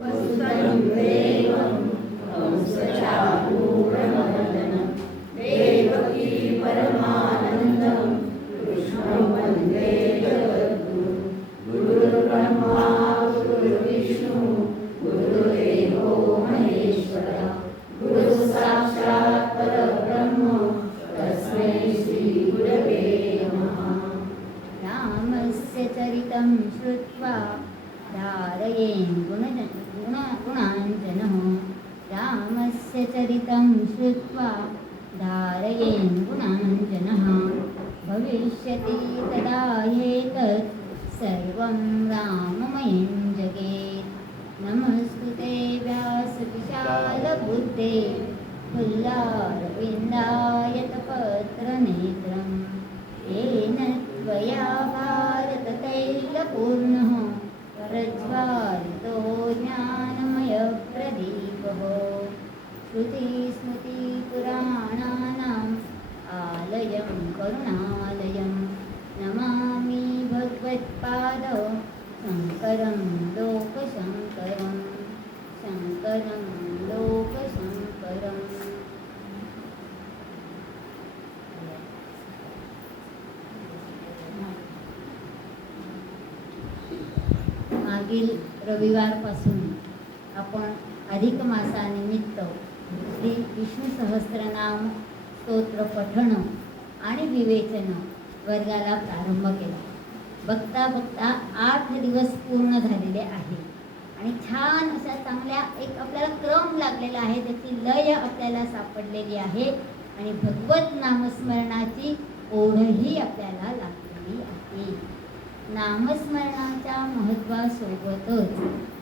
वसुतं देवं कंसचारूढमर्दनं देवकी परमानन्दं कृष्णं वन्दे जगद्गुरुं। गुरुर्ब्रह्मा गुरुर्विष्णु गुरुर्देवो महेश्वरः गुरुसाक्षात् परब्रह्म तस्मै श्रीगुरवे नमः। रामस्य चरितं श्रुत्वा धारयेन् गुणाञ्जनः। रामस्य चरितं श्रुत्वा धारयेन् गुणाञ्जनः। भविष्यति तदा ह्येतत् सर्वं राममयं जगेत्। नमस्कृते व्यासविशालबुद्धे फुल्लारविन्दायतपत्रनेत्रं येन त्वया भारततैलपूर्णः प्रज्वालितो ज्ञानमयप्रदीपः। श्रुतिस्मृतिपुराणानाम् आलयं करुणालयं नमामि भगवत्पाद शङ्करं लोकशङ्करं शङ्करं लोकशङ्करम्। मागील रविवारपासून आपण अधिक मासानिमित्त श्री विष्णू सहस्रनाम स्तोत्र पठण आणि विवेचन वर्गाला प्रारंभ केला. बघता बघता 8 दिवस पूर्ण झालेले आहे आणि छान अशा चांगल्या एक आपल्याला क्रम लागलेला आहे, त्याची लय आपल्याला सापडलेली आहे आणि भगवत नामस्मरणाची ओढही आपल्याला लागलेली आहे. नामस्मरणाच्या महत्त्वासोबतच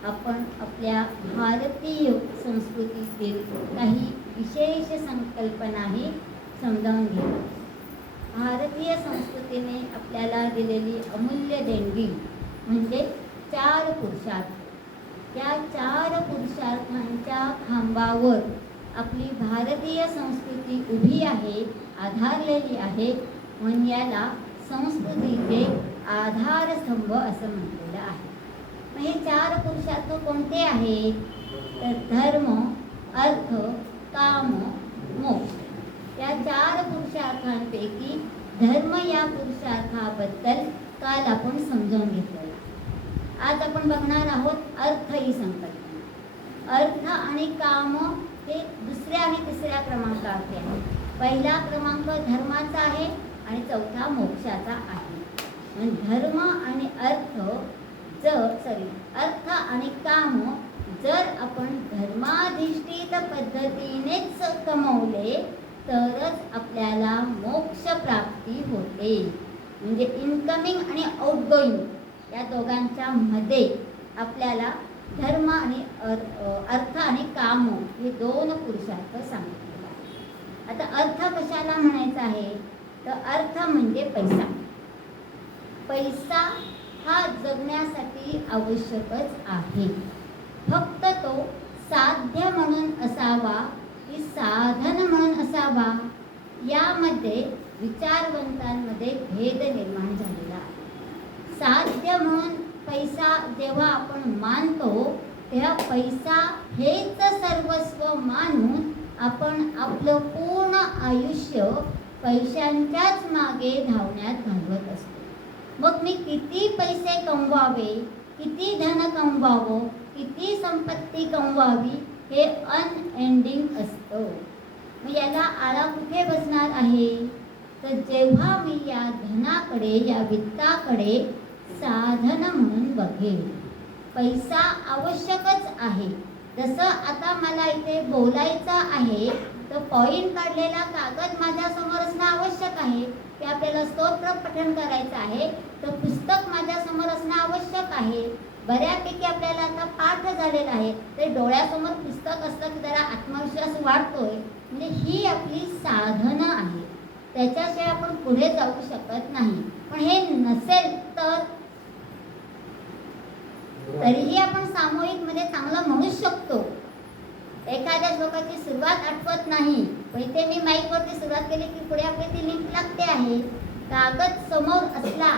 आपण आपल्या भारतीय संस्कृतीतील काही विशेष संकल्पनाही समजावून घेऊ. भारतीय संस्कृतीने आपल्याला दिलेली अमूल्य देणगी म्हणजे 4 पुरुषार्थ. त्या 4 पुरुषार्थांच्या खांबावर आपली भारतीय संस्कृती उभी आहे, आधारलेली आहे, म्हणून याला संस्कृतीचे आधारस्तंभ असं म्हटलेलं आहे. मग हे 4 पुरुषार्थ कोणते आहेत? तर धर्म, अर्थ, काम, मोक्ष. या 4 पुरुषार्थांपैकी धर्म या पुरुषार्थाबद्दल काल आपण समजावून घेतलेलं. आज आपण बघणार आहोत अर्थ ही संकल्पना. अर्थ आणि काम हे 2ऱ्या आणि 3ऱ्या क्रमांकावरती आहे. पहिला क्रमांक धर्माचा आहे आणि 4था मोक्षाचा आहे. धर्म आणि अर्थ अर्थ आणि काम जर आपण धर्माधिष्ठित पद्धतीनेच कमवले तरच आपल्याला मोक्ष प्राप्ती होते. म्हणजे इनकमिंग आणि आउटगोईंग या दोघांच्या मध्ये आपल्याला धर्म आणि अर्थ आणि काम हे 2 पुरुषार्थ सांगितलेले आहेत. आता अर्थ कशाला म्हणायचा आहे? तर अर्थ म्हणजे पैसा. पैसा हा जगण्यासाठी आवश्यकच आहे. फक्त तो साध्य म्हणून असावा की साधन म्हणून असावा यामध्ये विचारवंतांमध्ये भेद निर्माण झालेला आहे. साध्य म्हणून पैसा जेव्हा आपण मानतो तेव्हा पैसा हेच सर्वस्व मानून आपण आपलं पूर्ण आयुष्य पैशांच्याच मागे धावण्यात घालवत असतो. मग मी किती पैसे कमवावे, किती धन कमवावं, किती संपत्ती कमवावी हे अनएंडिंग असतं. मग याला आळा कुठे बसणार आहे? तर जेव्हा मी या धनाकडे, या वित्ताकडे साधन म्हणून बघेन. पैसा आवश्यकच आहे. जसं आता मला इथे बोलायचं आहे तर पॉइंट काढलेला कागद माझ्यासमोर असणं आवश्यक आहे. की आपल्याला स्तोत्र पठण करायचं आहे तर पुस्तक माझ्यासमोर असणं आवश्यक आहे. बऱ्यापैकी आपल्याला आता पाठ झालेला आहे ते डोळ्यासमोर पुस्तक असलं की जरा आत्मविश्वास वाढतोय. म्हणजे ही आपली साधनं आहे, त्याच्याशिवाय आपण पुढे जाऊ शकत नाही. पण हे नसेल तर तरीही आपण सामूहिकमध्ये चांगलं म्हणू शकतो. एखाद्या श्लोकाची सुरुवात आठवत नाही पण इथे मी माईकवरती सुरुवात केली की पुढे आपली ती लिंक लागते आहे. कागद समोर असला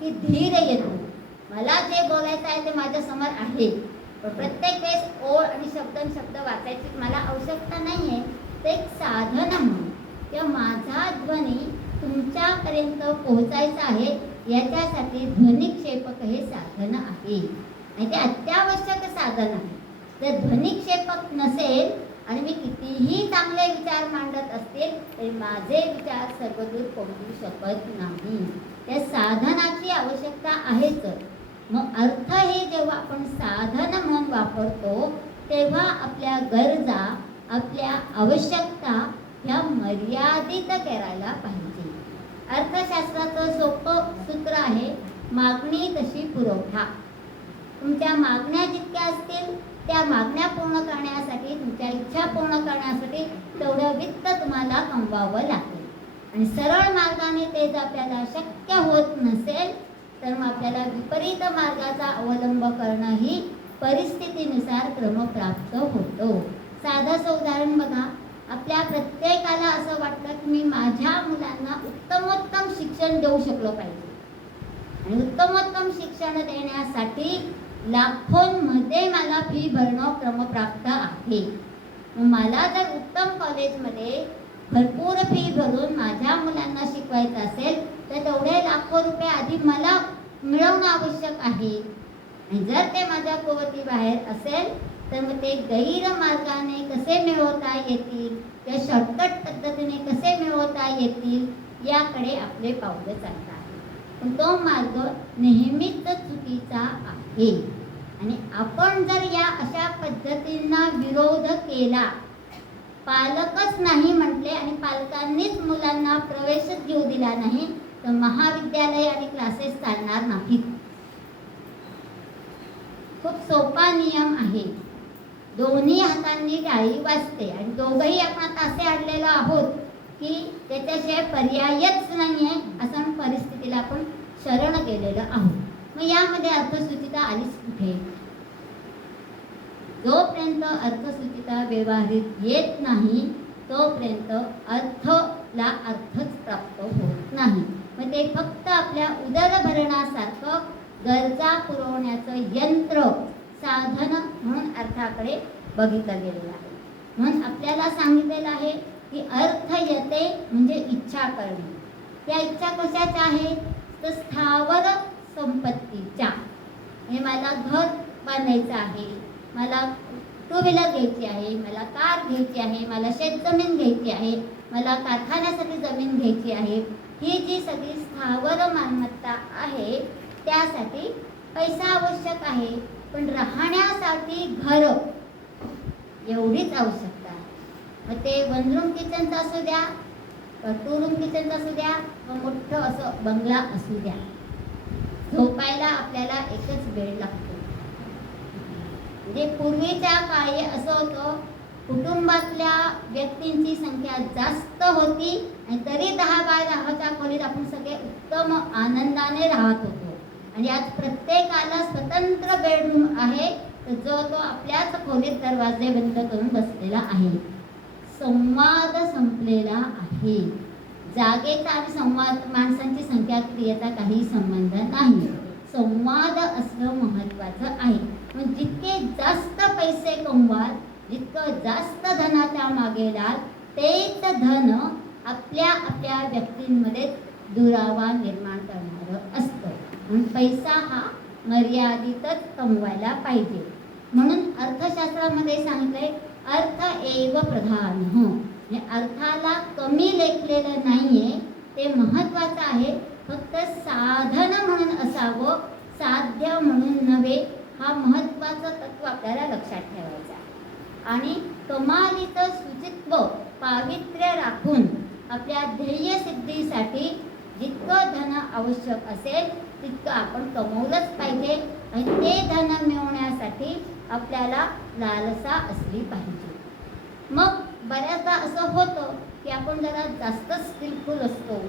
की धीर येतो. मला जे बोलायचं आहे ते माझ्या समोर आहे पण प्रत्येक वेळेस ओळ आणि शब्द वाचायची मला आवश्यकता नाही आहे. ते एक साधन म्हणून किंवा माझा ध्वनी तुमच्यापर्यंत पोहोचायचा आहे याच्यासाठी ध्वनिक्षेपक हे साधन आहे आणि ते अत्यावश्यक साधन आहे. जर ध्वनिक्षेपक नसेल आणि मी कितीही चांगले विचार मांडत असतील तरी माझे विचार सर्वदूर पोहोचू शकत नाही. त्या साधनाची आवश्यकता आहेच. मग अर्थ हे जेव्हा आपण साधन म्हणून वापरतो तेव्हा आपल्या गरजा, आपल्या आवश्यकता ह्या मर्यादित करायला पाहिजे. अर्थशास्त्राचं सोपं सूत्र आहे, मागणी तशी पुरवठा. तुमच्या मागण्या जितक्या असतील त्या मागण्या पूर्ण करण्यासाठी, तुमच्या इच्छा पूर्ण करण्यासाठी तेवढं वित्त तुम्हाला कमवावं लागेल. आणि सरळ मार्गाने ते जर आपल्याला शक्य होत नसेल तर मग आपल्याला विपरीत मार्गाचा अवलंब करणं ही परिस्थितीनुसार क्रमप्राप्त होतो. साधंसं उदाहरण बघा, आपल्या प्रत्येकाला असं वाटतं की मी माझ्या मुलांना उत्तमोत्तम शिक्षण देऊ शकलो पाहिजे आणि उत्तमोत्तम शिक्षण देण्यासाठी लाखोंमध्ये मला फी भरणं क्रमप्राप्त आहे. मला जर उत्तम कॉलेजमध्ये भरपूर फी भरून माझ्या मुलांना शिकवायचं असेल तर तेवढे लाखो रुपये आधी मला मिळवणं आवश्यक आहे. आणि जर ते माझ्या कुवतीबाहेर असेल तर मग ते गैरमार्गाने कसे मिळवता येतील किंवा शॉर्टकट पद्धतीने कसे मिळवता येतील याकडे आपले पावलं चालतात. पण तो मार्ग नेहमीच चुकीचा आहे. आणि आपण जर या अशा पद्धतींना विरोध केला, पालकच नाही म्हटले आणि पालकांनीच मुलांना प्रवेशच घेऊ दिला नाही तर महाविद्यालय आणि क्लासेस चालणार नाहीत. खूप सोपा नियम आहे, दोन्ही हातांनी टाळी वाजते आणि दोघंही आपण आता असे अडलेलो आहोत की त्याच्याशिवाय पर्यायच नाही आहे असं परिस्थितीला आपण शरण गेलेलो आहोत. मग यामध्ये अर्थसूचिता आलीच कुठे? जोपर्यंत अर्थसूचिता व्यवहारीत येत नाही तोपर्यंत अर्थला अर्थच प्राप्त होत नाही. मग ते फक्त आपल्या उदरभरणासारखं गरजा पुरवण्याचं यंत्र, साधन म्हणून अर्थाकडे बघितलं गेलेलं आहे. म्हणून आपल्याला सांगितलेलं आहे की अर्थ येते म्हणजे इच्छा करणे. या इच्छा कशाच्या आहेत? तर स्थावर संपत्तीच्या. हे मला घर बांधायचं आहे, मला टू व्हीलर घ्यायची आहे, मला कार घ्यायची आहे, मला शेतजमीन घ्यायची आहे, मला कारखान्यासाठी जमीन घ्यायची आहे. ही जी सगळी स्थावर मालमत्ता आहे त्यासाठी पैसा आवश्यक आहे. पण राहण्यासाठी घर एवढीच आवश्यकता आहे. मग ते 1 रूम किचनचं असू द्या, 2 रूम किचनचं असू द्या, मग मोठं असं बंगला असू द्या, झोपायला आपल्याला एकच बेड लागतो. म्हणजे पूर्वीच्या काळी असं होतं, कुटुंबातल्या व्यक्तींची संख्या जास्त होती आणि तरी 10 बाय 10च्या खोलीत आपण सगळे उत्तम आनंदाने राहत होतो. आणि आज प्रत्येकाला स्वतंत्र बेडरूम आहे तर जो तो आपल्याच खोलीत दरवाजे बंद करून बसलेला आहे. संवाद संपलेला आहे. जागेचा आणि संवाद, माणसांची संख्या क्रियेचा काही संबंध नाही. संवाद असणं महत्त्वाचं आहे. मग जितके जास्त पैसे कमवाल, जितकं जास्त धनाच्या मागे लाल, तेच धन आपल्या आपल्या व्यक्तींमध्ये दुरावा निर्माण करणारं असतं. म्हणून पैसा हा मर्यादितच कमवायला पाहिजे. म्हणून अर्थशास्त्रामध्ये सांगितलंय अर्थ एव प्रधान. हे अर्थाला कमी लेखलेलं नाहीये, ते महत्त्वाचं आहे. फक्त साधन म्हणून असावं, साध्य म्हणून नव्हे. हा महत्त्वाचं तत्व आपल्याला लक्षात ठेवायचं आहे. आणि कमालीचं शुचित्व, पावित्र्य राखून आपल्या ध्येय सिद्धीसाठी जितकं धन आवश्यक असेल तितकं आपण कमवलंच पाहिजे. आणि ते धन मिळवण्यासाठी आपल्याला लालसा असली पाहिजे. मग बऱ्याचदा असं होतं की आपण जरा जास्त स्किलफुल असतो,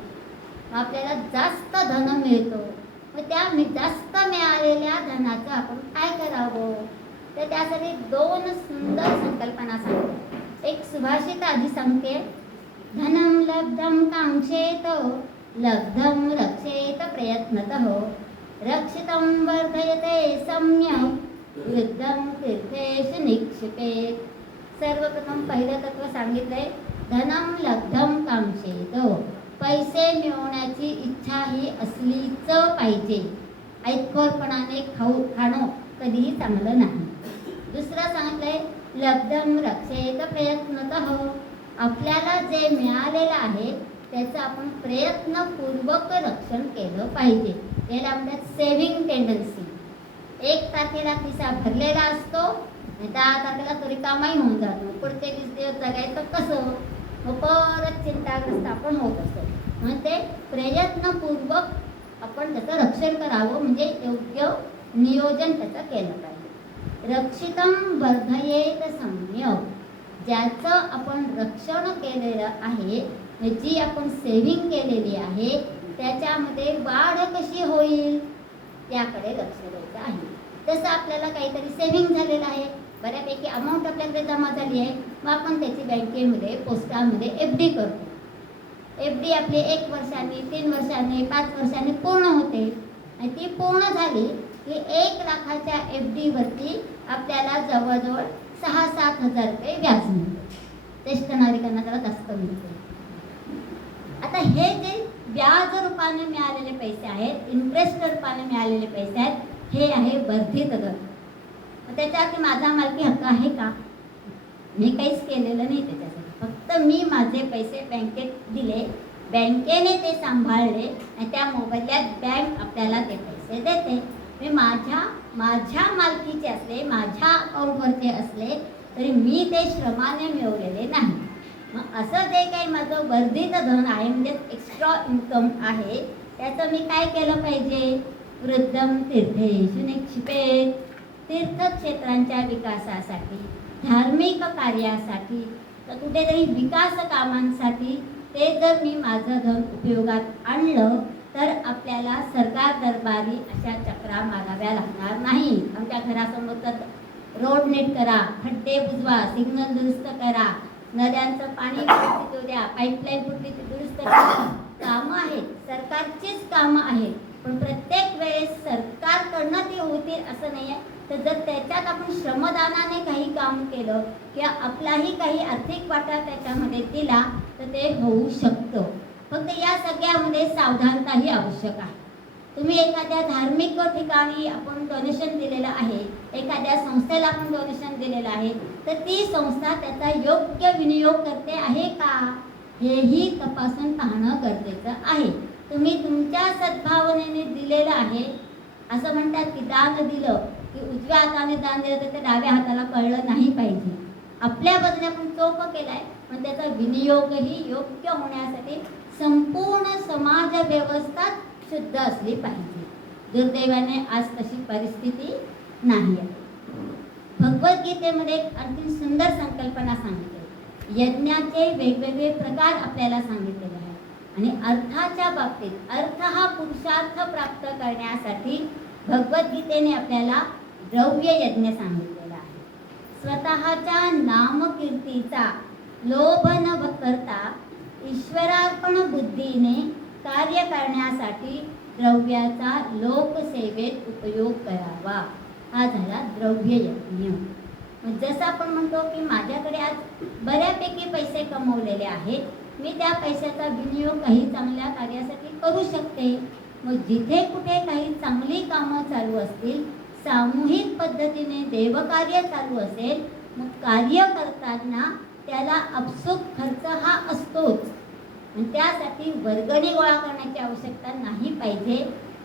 आपल्याला जास्त धन मिळतं. मग त्या जास्त मिळालेल्या धनाचं आपण काय करावं? तर त्यासाठी 2 सुंदर संकल्पना सांगते. एक सुभाषित आधी सांगते, धनं लब्धं कांक्षेत लब्धं रक्षेत प्रयत्नतः रक्षितं वर्धयते सम्यक् वृद्धं तीर्थेषु निक्षिपेत्. सर्वप्रथम पहिलं तत्व सांगितलंय, धनं लब्धं कांक्षेत. पैसे मिळवण्याची इच्छा ही असलीच पाहिजे. ऐतखोरपणाने खाणं कधीही चांगलं नाही. दुसरं सांगितलंय, लब्धं रक्षेत प्रयत्नतः. आपल्याला जे मिळालेलं आहे त्याचं आपण प्रयत्नपूर्वक रक्षण केलं पाहिजे. याला म्हणतात सेव्हिंग टेंडन्सी. 1 तारखेला खिसा भरलेला असतो, 10 तारखेला तो रिकामाही होऊन जातो. पुढचे 20 दिवस जगायचं कसं, मग परत चिंताग्रस्त आपण होत असतो. म्हणून ते प्रयत्नपूर्वक आपण त्याचं रक्षण करावं, म्हणजे योग्य नियोजन त्याचं केलं पाहिजे. रक्षितं वर्धयेत सम्यक. ज्याचं आपण रक्षण केलेलं आहे, जी आपण सेव्हिंग केलेली आहे, त्याच्यामध्ये वाढ कशी होईल त्याकडे लक्ष द्यायचं आहे. तसं आपल्याला काहीतरी सेव्हिंग झालेलं आहे, बऱ्यापैकी अमाऊंट आपल्याकडे जमा झाली आहे, मग आपण त्याची बँकेमध्ये पोस्टामध्ये FD करतो. FD आपली 1 वर्षांनी, 3 वर्षांनी, 5 वर्षांनी पूर्ण होते आणि ती पूर्ण झाली की 1 लाखाच्या FD वरती आपल्याला जवळजवळ 6-7 हजार रुपये व्याज मिळते. ज्येष्ठ नागरिकांना जरा जास्त मिळते. आता हे जे व्याज रूपाने मिळालेले पैसे आहेत, इंटरेस्ट रूपाने मिळालेले पैसे आहेत, हे आहे वर्धित दर. त्याच्यावरती माझा मालकी हक्क आहे का? मी काहीच केलेलं नाही त्याच्यासाठी. फक्त मी माझे पैसे बँकेत दिले, बँकेने ते सांभाळले आणि त्या मोबदल्यात बँक आपल्याला ते पैसे देते. मी माझ्या मालकीचे असले, माझ्या अकाउंटवरचे असले तरी मी ते श्रमाने मिळवलेले नाही. मग असं जे काही माझं वर्धित धन आहे, म्हणजे एक्स्ट्रा इन्कम आहे, त्याचं मी काय केलं पाहिजे? वृद्धं तीर्थेषु निक्षिपेत्. तीर्थक्षेत्रांच्या विकासासाठी, धार्मिक कार्यासाठी, तर कुठेतरी विकास कामांसाठी ते जर मी माझं धन उपयोगात आणलं तर आपल्याला सरकार दरबारी अशा चक्रा माराव्या लागणार नाही. आमच्या घरासमोर रोड नीट करा, खड्डे बुजवा, सिग्नल दुरुस्त करा, नद्यांचं पाणी व्यवस्थित द्या, पाईपलाईन कुठली दुरुस्त करा. कामं आहेत, सरकारचीच कामं आहेत, पण प्रत्येक वेळेस सरकारकडनं ती होतील असं नाही आहे. तर जर त्याच्यात आपण श्रमदानाने काही काम केलं किंवा आपलाही काही आर्थिक वाटा त्याच्यामध्ये दिला तर ते होऊ शकतं. फक्त या सगळ्यामध्ये सावधानताही आवश्यक आहे. तुम्ही एखाद्या धार्मिक ठिकाणी आपण डोनेशन दिलेलं आहे, एखाद्या संस्थेला आपण डोनेशन दिलेलं आहे, तर ती संस्था त्याचा योग्य विनियोग करते आहे का, हेही तपासून पाहणं गरजेचं आहे. तुम्ही तुमच्या सद्भावनेने दिलेलं आहे. असं म्हणतात की दान दिलं की उजव्या हाताने दान दिलं तर ते डाव्या हाताला कळलं नाही पाहिजे. आपल्या बाजूने आपण चोख केलाय, पण त्याचा विनियोगही योग्य होण्यासाठी संपूर्ण समाज व्यवस्था शुद्ध असली पाहिजे. दुर्दैवाने आज तशी परिस्थिती नाही आहे. भगवद्गीतेमध्ये आणखी सुंदर संकल्पना सांगितली. यज्ञाचे वेगवेगळे प्रकार आपल्याला सांगितलेले आहेत आणि अर्थाच्या बाबतीत अर्थ हा पुरुषार्थ प्राप्त करण्यासाठी भगवद्गीतेने आपल्याला द्रव्य यज्ञ सांगितलेला आहे. स्वतःच्या नामकीर्तीचा लोभ न करता ईश्वरार्पण बुद्धीने कार्य करण्यासाठी द्रव्याचा लोकसेवेत उपयोग करावा. हा झाला द्रव्य यज्ञ. जसं आपण म्हणतो की माझ्याकडे आज बऱ्यापैकी पैसे कमवलेले आहेत, मी त्या पैशाचा विनियोग काही चांगल्या कार्यासाठी करू शकते. मग जिथे कुठे काही चांगली कामं चालू असतील, सामूहिक पद्धतीने देवकार्य चालू असेल, मग कार्य करताना त्याला आपसूक खर्च हा असतोच. आणि त्यासाठी वर्गणी गोळा करण्याची आवश्यकता नाही पाहिजे.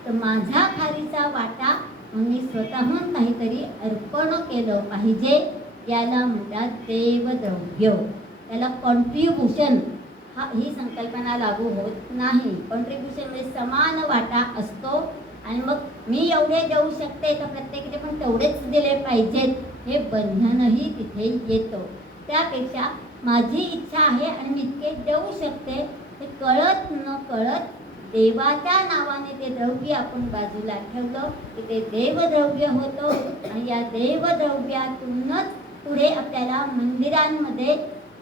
तर माझा खारीचा वाटा मी स्वतःहून काहीतरी अर्पण केलं पाहिजे. याला म्हणतात देवद्रव्य. त्याला कॉन्ट्रीब्युशन ही संकल्पना लागू होत नाही. कॉन्ट्रीब्युशन म्हणजे समान वाटा असतो आणि मग मी एवढे देऊ शकते तर प्रत्येकाने पण तेवढेच दिले पाहिजेत हे बंधनही तिथे येतं. त्यापेक्षा माझी इच्छा आहे आणि मी इतके देऊ शकते, ते कळत न कळत देवाच्या नावाने ते द्रव्य आपण बाजूला ठेवलं की ते देवद्रव्य होतं आणि या देवद्रव्यातूनच पुढे आपल्याला मंदिरांमध्ये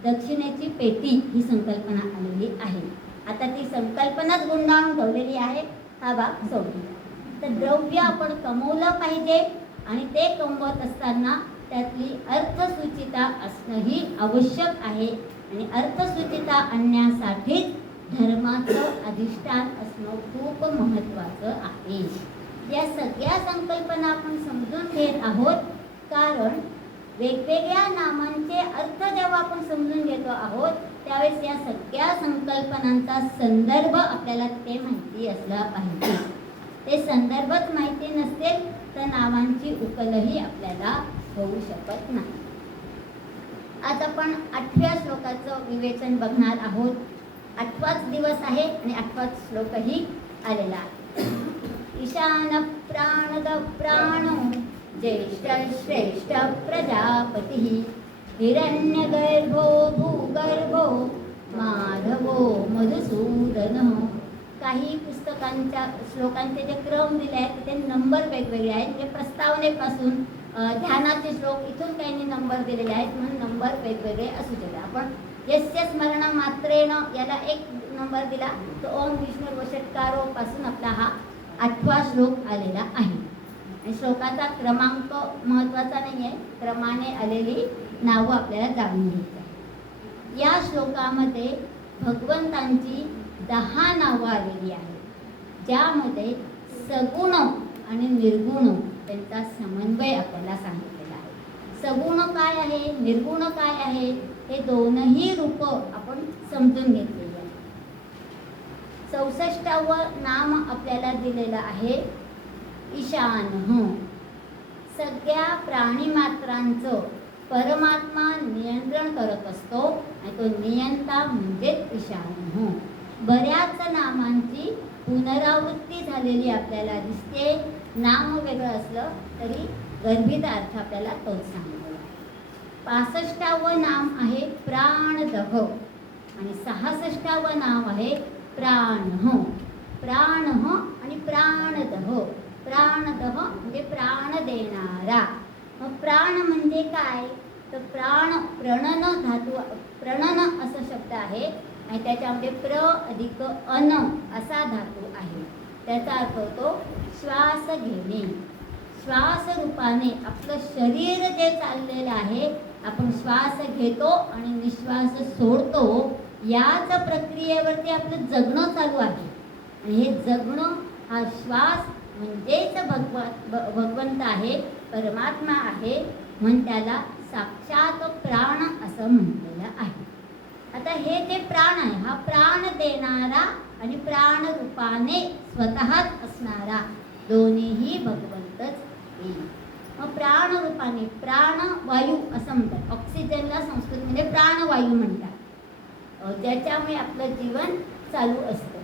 दक्षिणेची पेटी ही संकल्पना आलेली आहे. आता ती संकल्पनाच गुंडाळून ठेवलेली आहे, हा भाग सोडून. तर द्रव्य आपण कमवलं पाहिजे आणि ते कमवत असताना त्यातली अर्थसूचिता असणंही आवश्यक आहे. आणि अर्थसूचिता आणण्यासाठीच धर्माचं अधिष्ठान असणं खूप महत्त्वाचं आहे. या सगळ्या संकल्पना आपण समजून घेत आहोत, कारण वेगवेगळ्या नामांचे अर्थ जेव्हा आपण समजून घेतो आहोत त्यावेळेस या सगळ्या संकल्पनांचा संदर्भ आपल्याला ते माहिती असला पाहिजे. ते संदर्भच माहिती नसेल तर नावांची उकलही आपल्याला होऊ शकत नाही. आज आपण 8व्या श्लोकाचं विवेचन बघणार आहोत. 8वाच दिवस आहे आणि 8वाच श्लोकही आलेला आहे. ईशान प्राणद प्राणो ज्येष्ठ श्रेष्ठ प्रजापती हिरण्यगर्भो भूगर्भो माधवो मधुसूदन. काही पुस्तकांच्या श्लोकांचे जे क्रम दिले आहेत ते नंबर वेगवेगळे आहेत. म्हणजे प्रस्तावनेपासून ध्यानाचे श्लोक इथून काही नंबर दिलेले आहेत म्हणून नंबर वेगवेगळे असू शकतात. आपण यस्य स्मरण मात्रेण याला 1 नंबर दिला तर ओम विष्णू वषटकारो पासून आपला हा 8वा श्लोक आलेला आहे. आणि श्लोकाचा क्रमांक महत्त्वाचा नाही आहे, क्रमाने आलेली नावं आपल्याला जाणून घ्यायची आहे. या श्लोकामध्ये भगवंतांची 10 नावं आलेली आहेत, ज्यामध्ये सगुण आणि निर्गुण त्यांचा समन्वय आपल्याला सांगितलेला आहे. सगुण काय आहे, निर्गुण काय आहे, हे दोनही रूप आपण समजून घेतलेली आहे. 64वं नाम आपल्याला दिलेलं आहे ईशान. सगळ्या प्राणीमात्रांचं परमात्मा नियंत्रण करत असतो आणि तो नियंता म्हणजेच ईशान. बऱ्याच नामांची पुनरावृत्ती झालेली आपल्याला दिसते. नाम वेगळं असलं तरी गर्भित अर्थ आपल्याला तोच सांगतो. 65वं नाम आहे प्राणदह आणि 66वं नाव आहे प्राण. प्राण आणि प्राणदह. प्राणदह म्हणजे प्राण देणारा. मग प्राण म्हणजे काय तर प्राण प्रणन धातू, प्रणन असा शब्द आहे आणि त्याच्यामध्ये प्र अधिक अन असा धातू आहे. त्याचा अर्थ होतो श्वास घेणे. श्वास रूपाने आपलं शरीर जे चाललेलं आहे, आपण श्वास घेतो आणि निश्वास सोडतो, याच प्रक्रियेवरती आपलं जगणं चालू आहे. आणि हे जगणं हा श्वास म्हणजेच भगवंत आहे, परमात्मा आहे, म्हणून त्याला साक्षात प्राण असं म्हटलेलं आहे. आता हे जे प्राण आहे हा प्राण देणारा आणि प्राण रूपाने स्वतःच असणारा दोन्हीही भगवंतच आहे. मग प्राण रूपाने प्राणवायू असं म्हणतात. ऑक्सिजनला संस्कृतमध्ये प्राणवायू म्हणतात, ज्याच्यामुळे आपलं जीवन चालू असतं.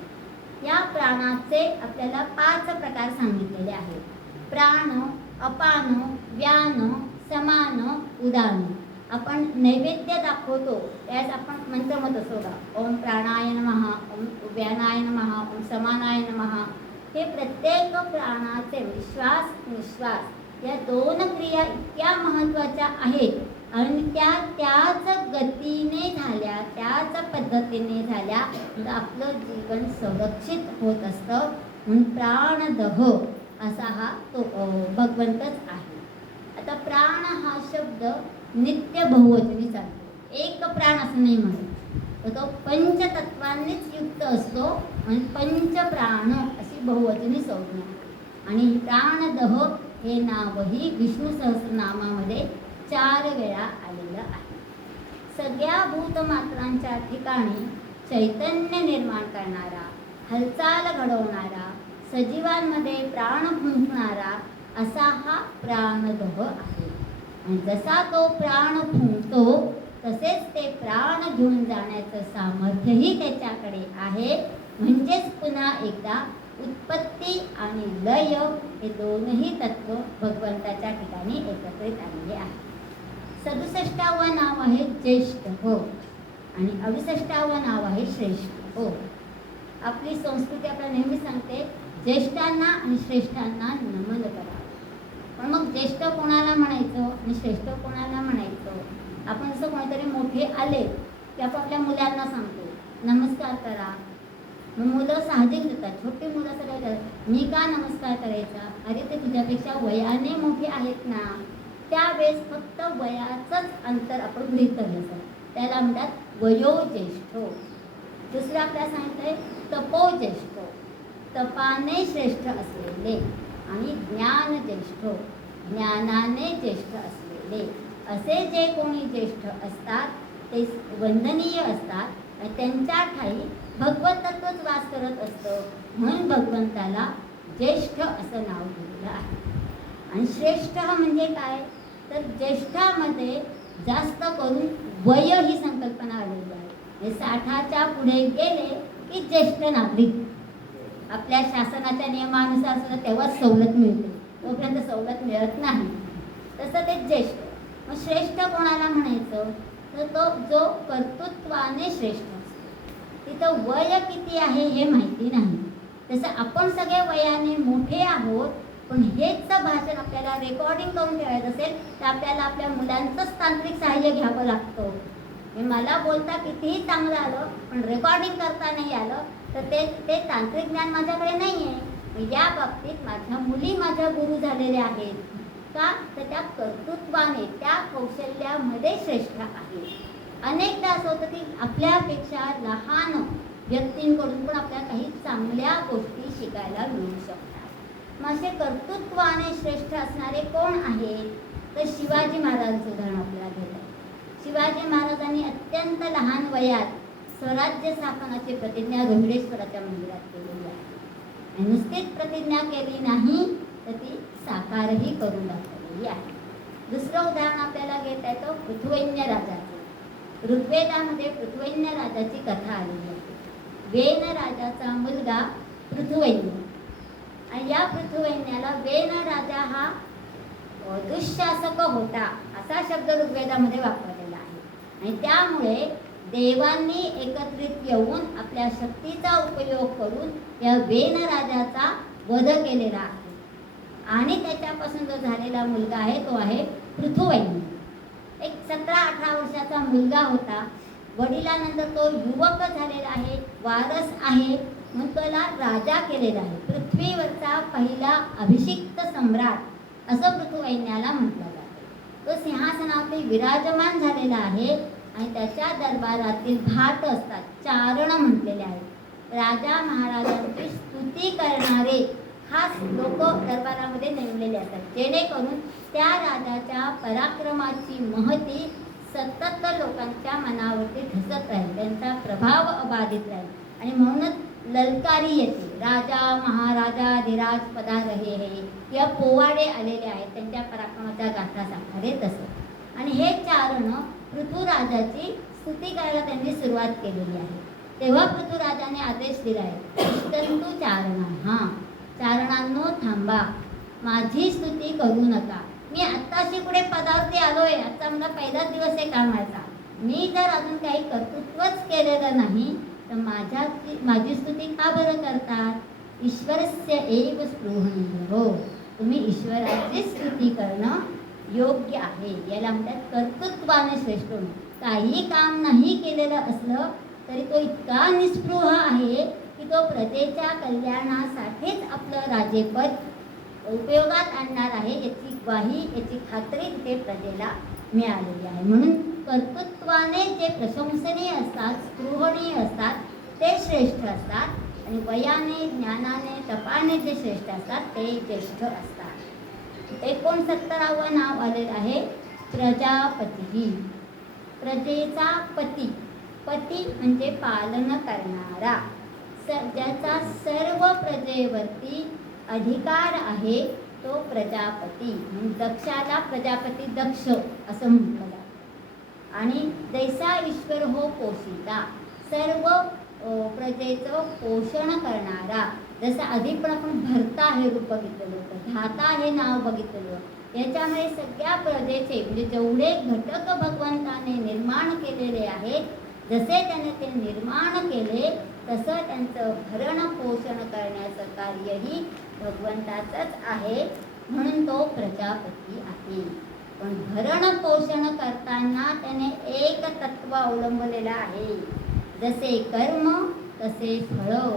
या प्राणाचे आपल्याला 5 प्रकार सांगितलेले आहेत. प्राण, अपान, व्यान, समान, उदान. आपण नैवेद्य दाखवतो त्यास आपण मंत्र म्हणत असतो का, ओम प्राणाय नमः, ओम व्यानाय नमः, ओम समानाय नमः. हे प्रत्येक प्राणाचे श्वास निश्वास या 2 क्रिया इतक्या महत्त्वाच्या आहेत आणि त्या त्याच गतीने झाल्या, त्याच पद्धतीने झाल्या तर आपलं जीवन संरक्षित होत असतं. म्हणून प्राणदह असा हा तो भगवंतच आहे. आता प्राण हा शब्द नित्य बहुवचनी चालतो. एक प्राण असं नाही म्हणत, तर तो पंचतत्वांनीच युक्त असतो आणि पंचप्राण अशी बहुवचनी संज्ञा. आणि प्राणदह हे नावही विष्णू सहस्रनामामध्ये 4 वेळा आलेलं आहे. सगळ्या भूतमात्रांच्या ठिकाणी चैतन्य निर्माण करणारा, हालचाल घडवणारा, सजीवांमध्ये प्राण फुंकणारा असा हा प्राणदह आहे. आणि जसा तो प्राण फुंकतो तसेच ते प्राण घेऊन जाण्याचं सामर्थ्यही त्याच्याकडे आहे. म्हणजेच पुन्हा एकदा उत्पत्ती आणि लय हे दोनही तत्व भगवंताच्या ठिकाणी एकत्रित आलेले आहे. 67वं नाव आहे ज्येष्ठ आणि 68वं नाव आहे श्रेष्ठ. आपली संस्कृती आपल्याला नेहमी सांगते ज्येष्ठांना आणि श्रेष्ठांना नमन करा. पण मग ज्येष्ठ कोणाला म्हणायचं आणि श्रेष्ठ कोणाला म्हणायचं? आपण जसं कोणीतरी मोठे आले की आपण आपल्या मुलांना सांगतो नमस्कार करा, मग मुलं साहजिक देतात, छोटी मुलं सगळं मी का नमस्कार करायचा, अरे ते तुझ्यापेक्षा वयाने मोठे आहेत ना. त्यावेळेस फक्त वयाचंच अंतर आपण गृहीत धरायचं, त्याला म्हणतात वयोज्येष्ठ. दुसरं आपल्याला सांगितलंय तपोज्येष्ठ, तपाने श्रेष्ठ असलेले, आणि ज्ञानज्येष्ठ, ज्ञानाने ज्येष्ठ असलेले. असे जे कोणी ज्येष्ठ असतात ते वंदनीय असतात आणि त्यांच्या ठाई भगवत तत्वच वास करत असतं, म्हणून भगवंताला ज्येष्ठ असं नाव दिलेलं आहे. आणि श्रेष्ठ म्हणजे काय, तर ज्येष्ठामध्ये जास्त करून वय ही संकल्पना आलेली आहे. 60च्या पुढे गेले की ज्येष्ठ नागरिक. आपल्या शासनाच्या नियमानुसार सुद्धा तेव्हाच सवलत मिळते, तोपर्यंत सवलत मिळत नाही. तसं ते ज्येष्ठ. मग श्रेष्ठ कोणाला म्हणायचं, तर तो जो कर्तृत्वाने श्रेष्ठ असतो. तिथं वय किती आहे हे माहिती नाही. तसं आपण सगळे वयाने मोठे आहोत, पण हेच भाषण आपल्याला रेकॉर्डिंग करून ठेवायचं असेल तर आपल्याला आपल्या मुलांचंच तांत्रिक सहाय्य घ्यावं लागतं. मला बोलता कितीही चांगलं आलं पण रेकॉर्डिंग करता नाही आलं तर ते तांत्रिक ज्ञान माझ्याकडे नाही आहे. या बाबतीत माझ्या मुली माझ्या गुरु झालेल्या आहेत का, तर त्या कर्तृत्वाने त्या कौशल्यामध्ये श्रेष्ठ आहे. अनेकदा असं होतं की आपल्यापेक्षा लहान व्यक्तींकडून पण आपल्याला काही चांगल्या गोष्टी शिकायला मिळू शकतात. मग असे कर्तृत्वाने श्रेष्ठ असणारे कोण आहेत, तर शिवाजी महाराजांचं उदाहरण आपल्याला घेत आहे. शिवाजी महाराजांनी अत्यंत लहान वयात स्वराज्य स्थापनाची प्रतिज्ञा रोहिडेश्वराच्या मंदिरात केलेली आहे. आणि नुसतीच प्रतिज्ञा केली नाही तर ती साकारही करून दाखवलेली आहे. दुसरं उदाहरण आपल्याला घेता येतं पृथ्वैन्य राजाचं. ऋग्वेदामध्ये पृथ्वैन्य राजाची कथा आलेली आहे. वेन राजाचा मुलगा पृथ्वैन्य, आणि या पृथ्वैन्याला वेन राजा हा दुःशासक होता असा शब्द ऋग्वेदामध्ये वापरलेला आहे. आणि त्यामुळे देवांनी एकत्रित येऊन आपल्या शक्तीचा उपयोग करून या वेन राजाचा वध केलेला आहे. आणि त्याच्यापासून जो झालेला मुलगा आहे तो आहे पृथुवैन्य. एक 17-18 वर्षाचा मुलगा होता. वडिलांनंतर तो युवक झालेला आहे, वारस आहे, म्हणून त्याला राजा केलेला आहे. पृथ्वीवरचा पहिला अभिषिक्त सम्राट असं पृथुवैन्याला म्हटलं जातं. तो सिंहासनावरती विराजमान झालेला आहे आणि त्याच्या दरबारातील भाट असतात, चारण म्हटलेले आहेत. राजा महाराजांची स्तुती करणारे खास लोक दरबारामध्ये नेमलेले असतात, जेणेकरून त्या राजाच्या पराक्रमाची महती सतत लोकांच्या मनावरती ठसत राहील, त्यांचा प्रभाव अबाधित राहील. आणि म्हणूनच ललकारी येते, राजा महाराजा धीराज पदा रहे हे, किंवा पोवाडे आलेले आहेत त्यांच्या पराक्रमाच्या गाथा सांगणारे तसं. आणि हे चारण पृथ्वीराजाची स्तुती करायला त्यांनी सुरुवात केलेली आहे. तेव्हा पृथ्वीराजाने आदेश दिला आहे, तिष्ठन्तु चारणा, चारणांनो थांबा, माझी स्तुती करू नका. मी आत्ताशी पुढे पदावरती आलोय, आजचा मला पहिलाच दिवस आहे कामाचा. मी जर अजून काही कर्तृत्वच केलेलं नाही तर माझी स्तुती का बरं करतात. ईश्वरस्य एव स्पृहणीय हो, तुम्ही ईश्वराची स्तुती करणं योग्य आहे. याला म्हणतात कर्तृत्वाने श्रेष्ठ होणं. काही काम नाही केलेलं असलं तरी तो इतका निस्पृह आहे की तो प्रजेच्या कल्याणासाठीच आपलं राजेपद उपयोगात आणणार आहे, याची ग्वाही, याची खात्री तिथे प्रजेला मिळालेली आहे. म्हणून कर्तृत्वाने जे प्रशंसनीय असतात, स्पृहणीय असतात ते श्रेष्ठ असतात, आणि वयाने, ज्ञानाने, तपाने जे श्रेष्ठ असतात ते ज्येष्ठ असतात. 69वं नाव आलेलं आहे प्रजापती. प्रजेचा पती, पती म्हणजे पालन करणारा, ज्याचा सर्व प्रजेवरती अधिकार आहे तो प्रजापती. दक्षाला प्रजापती दक्ष असं म्हटलं जातं. आणि जैसा ईश्वर हो पोषिता, सर्व प्रजेचं पोषण करणारा. जसं आधी पण आपण भरता हे रूप बघितलेलं होतं, धाता हे नाव बघितलेलं. याच्यामध्ये सगळ्या प्रजेचे म्हणजे जेवढे घटक भगवंताने निर्माण केलेले आहेत, जसे त्याने ते निर्माण केले तसं त्यांचं भरण पोषण करण्याचं कार्यही भगवंताचंच आहे, म्हणून तो प्रजापती आहे. पण भरण पोषण करताना त्याने एक तत्व अवलंबलेलं आहे. जसे कर्म तसे फळो.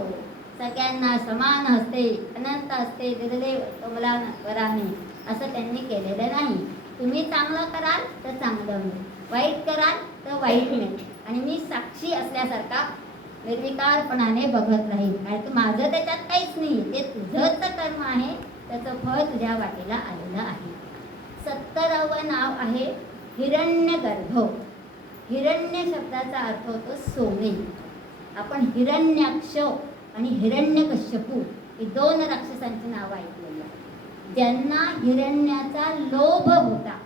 सगळ्यांना समान हस्ते, अनंत हस्ते दिलेले कमला वराने, असं त्यांनी केलेलं नाही. तुम्ही चांगलं कराल तर चांगलं मिळेल, वाईट कराल तर वाईट मिळेल, आणि मी साक्षी असल्यासारखा निर्विकारपणाने बघत राहील. कारण की माझं त्याच्यात काहीच नाही, ते तुझंच कर्म आहे, त्याचं फळ तुझ्या वाटेला आलेलं आहे. 70वं नाव आहे हिरण्यगर्भ. हिरण्य शब्दाचा अर्थ होतो सोने. आपण हिरण्याक्ष आणि हिरण्यकश्यपू ही 2 राक्षसांची नावं ऐकलेली आहेत. ज्यांना हिरण्याचा लोभ होता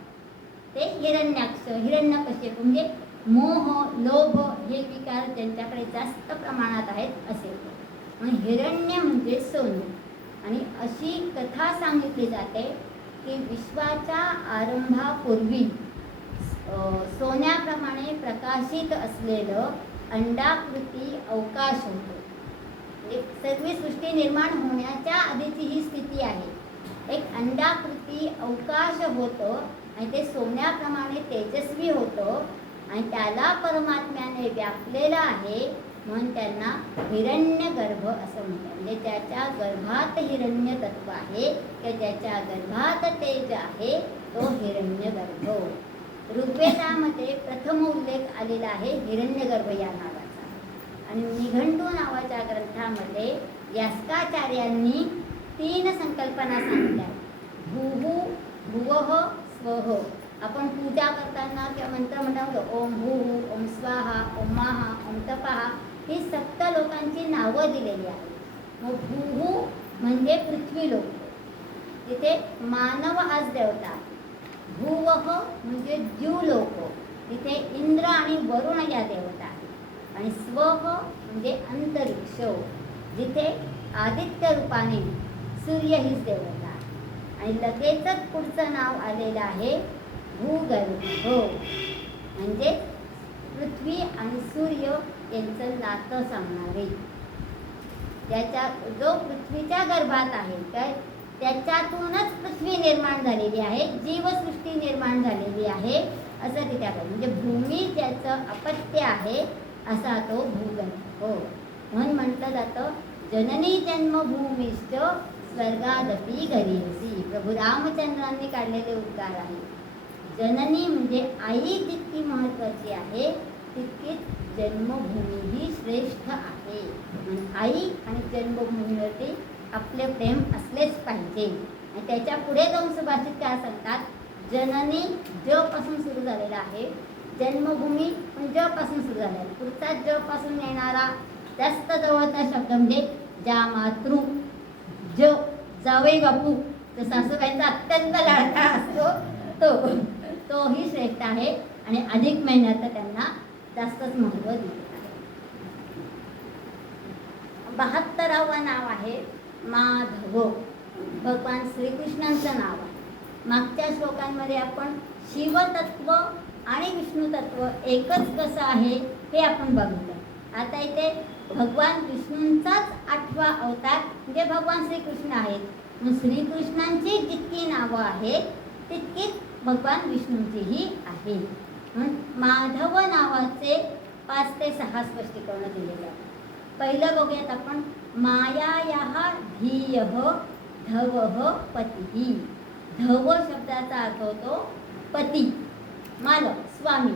ते हिरण्याक्ष, हिरण्यकश्यपू म्हणजे मोह, लोभ हे विकार ज्यांच्याकडे जास्त प्रमाणात आहेत असे. म्हणून हिरण्य म्हणजे सोने. आणि अशी कथा सांगितली जाते की विश्वाच्या आरंभापूर्वी सोन्याप्रमाणे प्रकाशित असलेलं अंडाकृती अवकाश होतो. सर्व सृष्टी निर्माण होण्याच्या आधीची ही स्थिती आहे. एक अंडाकृती अवकाश होतं आणि ते सोन्याप्रमाणे तेजस्वी होतं आणि त्याला परमात्म्याने व्यापलेलं आहे, म्हणून त्यांना हिरण्यगर्भ असं म्हणतात. म्हणजे ज्याच्या गर्भात हिरण्य तत्व आहे किंवा ज्याच्या गर्भात तेज आहे तो हिरण्यगर्भ. ऋग्वेदामध्ये प्रथम उल्लेख आलेला आहे हिरण्यगर्भ या नावाचा. आणि निघंटू नावाच्या ग्रंथामध्ये यास्काचार्यांनी 3 संकल्पना सांगितल्या. भूः, भुवः, स्वः. आपण पूजा करताना किंवा मंत्र म्हणतो ओम भूः, ओम स्वाहा, ओम माहा, ओम तपहा, ही 7 लोकांची नावं दिलेली आहेत. मग भूः म्हणजे पृथ्वी लोक, तिथे मानव हाच देवता. भुवः म्हणजे जीव लोक, तिथे इंद्र आणि वरुण या देवता आहेत. आणि स्वः म्हणजे अंतरिक्ष, जिथे आदित्य रूपाने सूर्य हीच देवता आहे. आणि लगेचच पुढचं नाव आलेलं आहे भूगर्भ, म्हणजे पृथ्वी आणि सूर्य यांचं नातं सांगणारे. त्याच्या जो पृथ्वीच्या गर्भात आहे काय त्याच्यातूनच पृथ्वी निर्माण झालेली आहे, जीवसृष्टी निर्माण झालेली आहे असं तिथे आहे. म्हणजे भूमी ज्याचं अपत्य आहे असा तो भूगर्भ. म्हणून म्हटलं जातं जननी जन्मभूमीश्च स्वर्गादपि गरीयसी. प्रभू रामचंद्रांनी काढलेले उद्गार आहे. जननी म्हणजे आई जितकी महत्त्वाची आहे तितकीच जन्मभूमी ही श्रेष्ठ आहे. आई आणि जन्मभूमीवरती आपले प्रेम असलेच पाहिजे. आणि त्याच्या पुढे जाऊन सुभाषित काय सांगतात, जननी ज पासून सुरू झालेला आहे, जन्मभूमी पण ज पासून सुरू झाला आहे. पुढचा ज पासून येणारा जास्त जवळचा शब्द म्हणजे ज्या मातृ, ज जावई बापू, तर सासूबाईंचा अत्यंत लाडका असतो तोही श्रेष्ठ आहे. आणि अधिक महिन्यात त्यांना जास्तच महत्त्व दिले आहे. 72वं नाव आहे माधव. भगवान श्रीकृष्णांचं नाव आहे. मागच्या श्लोकांमध्ये आपण शिवतत्व आणि विष्णुतत्व एकच कसं आहे हे आपण बघितलं. आता इथे भगवान विष्णूंचाच 8वा अवतार म्हणजे भगवान श्रीकृष्ण आहेत. मग श्रीकृष्णांची जितकी नावं आहेत तितकीच भगवान विष्णूंचीही आहे. म्हणून माधव नावाचे 5 ते 6 स्पष्टीकरण दिलेले आहेत. पहिलं बघूयात आपण. मायायाः धियः धवः पतिः. धव शब्दाचा अर्थ होतो पती, मालक, स्वामी.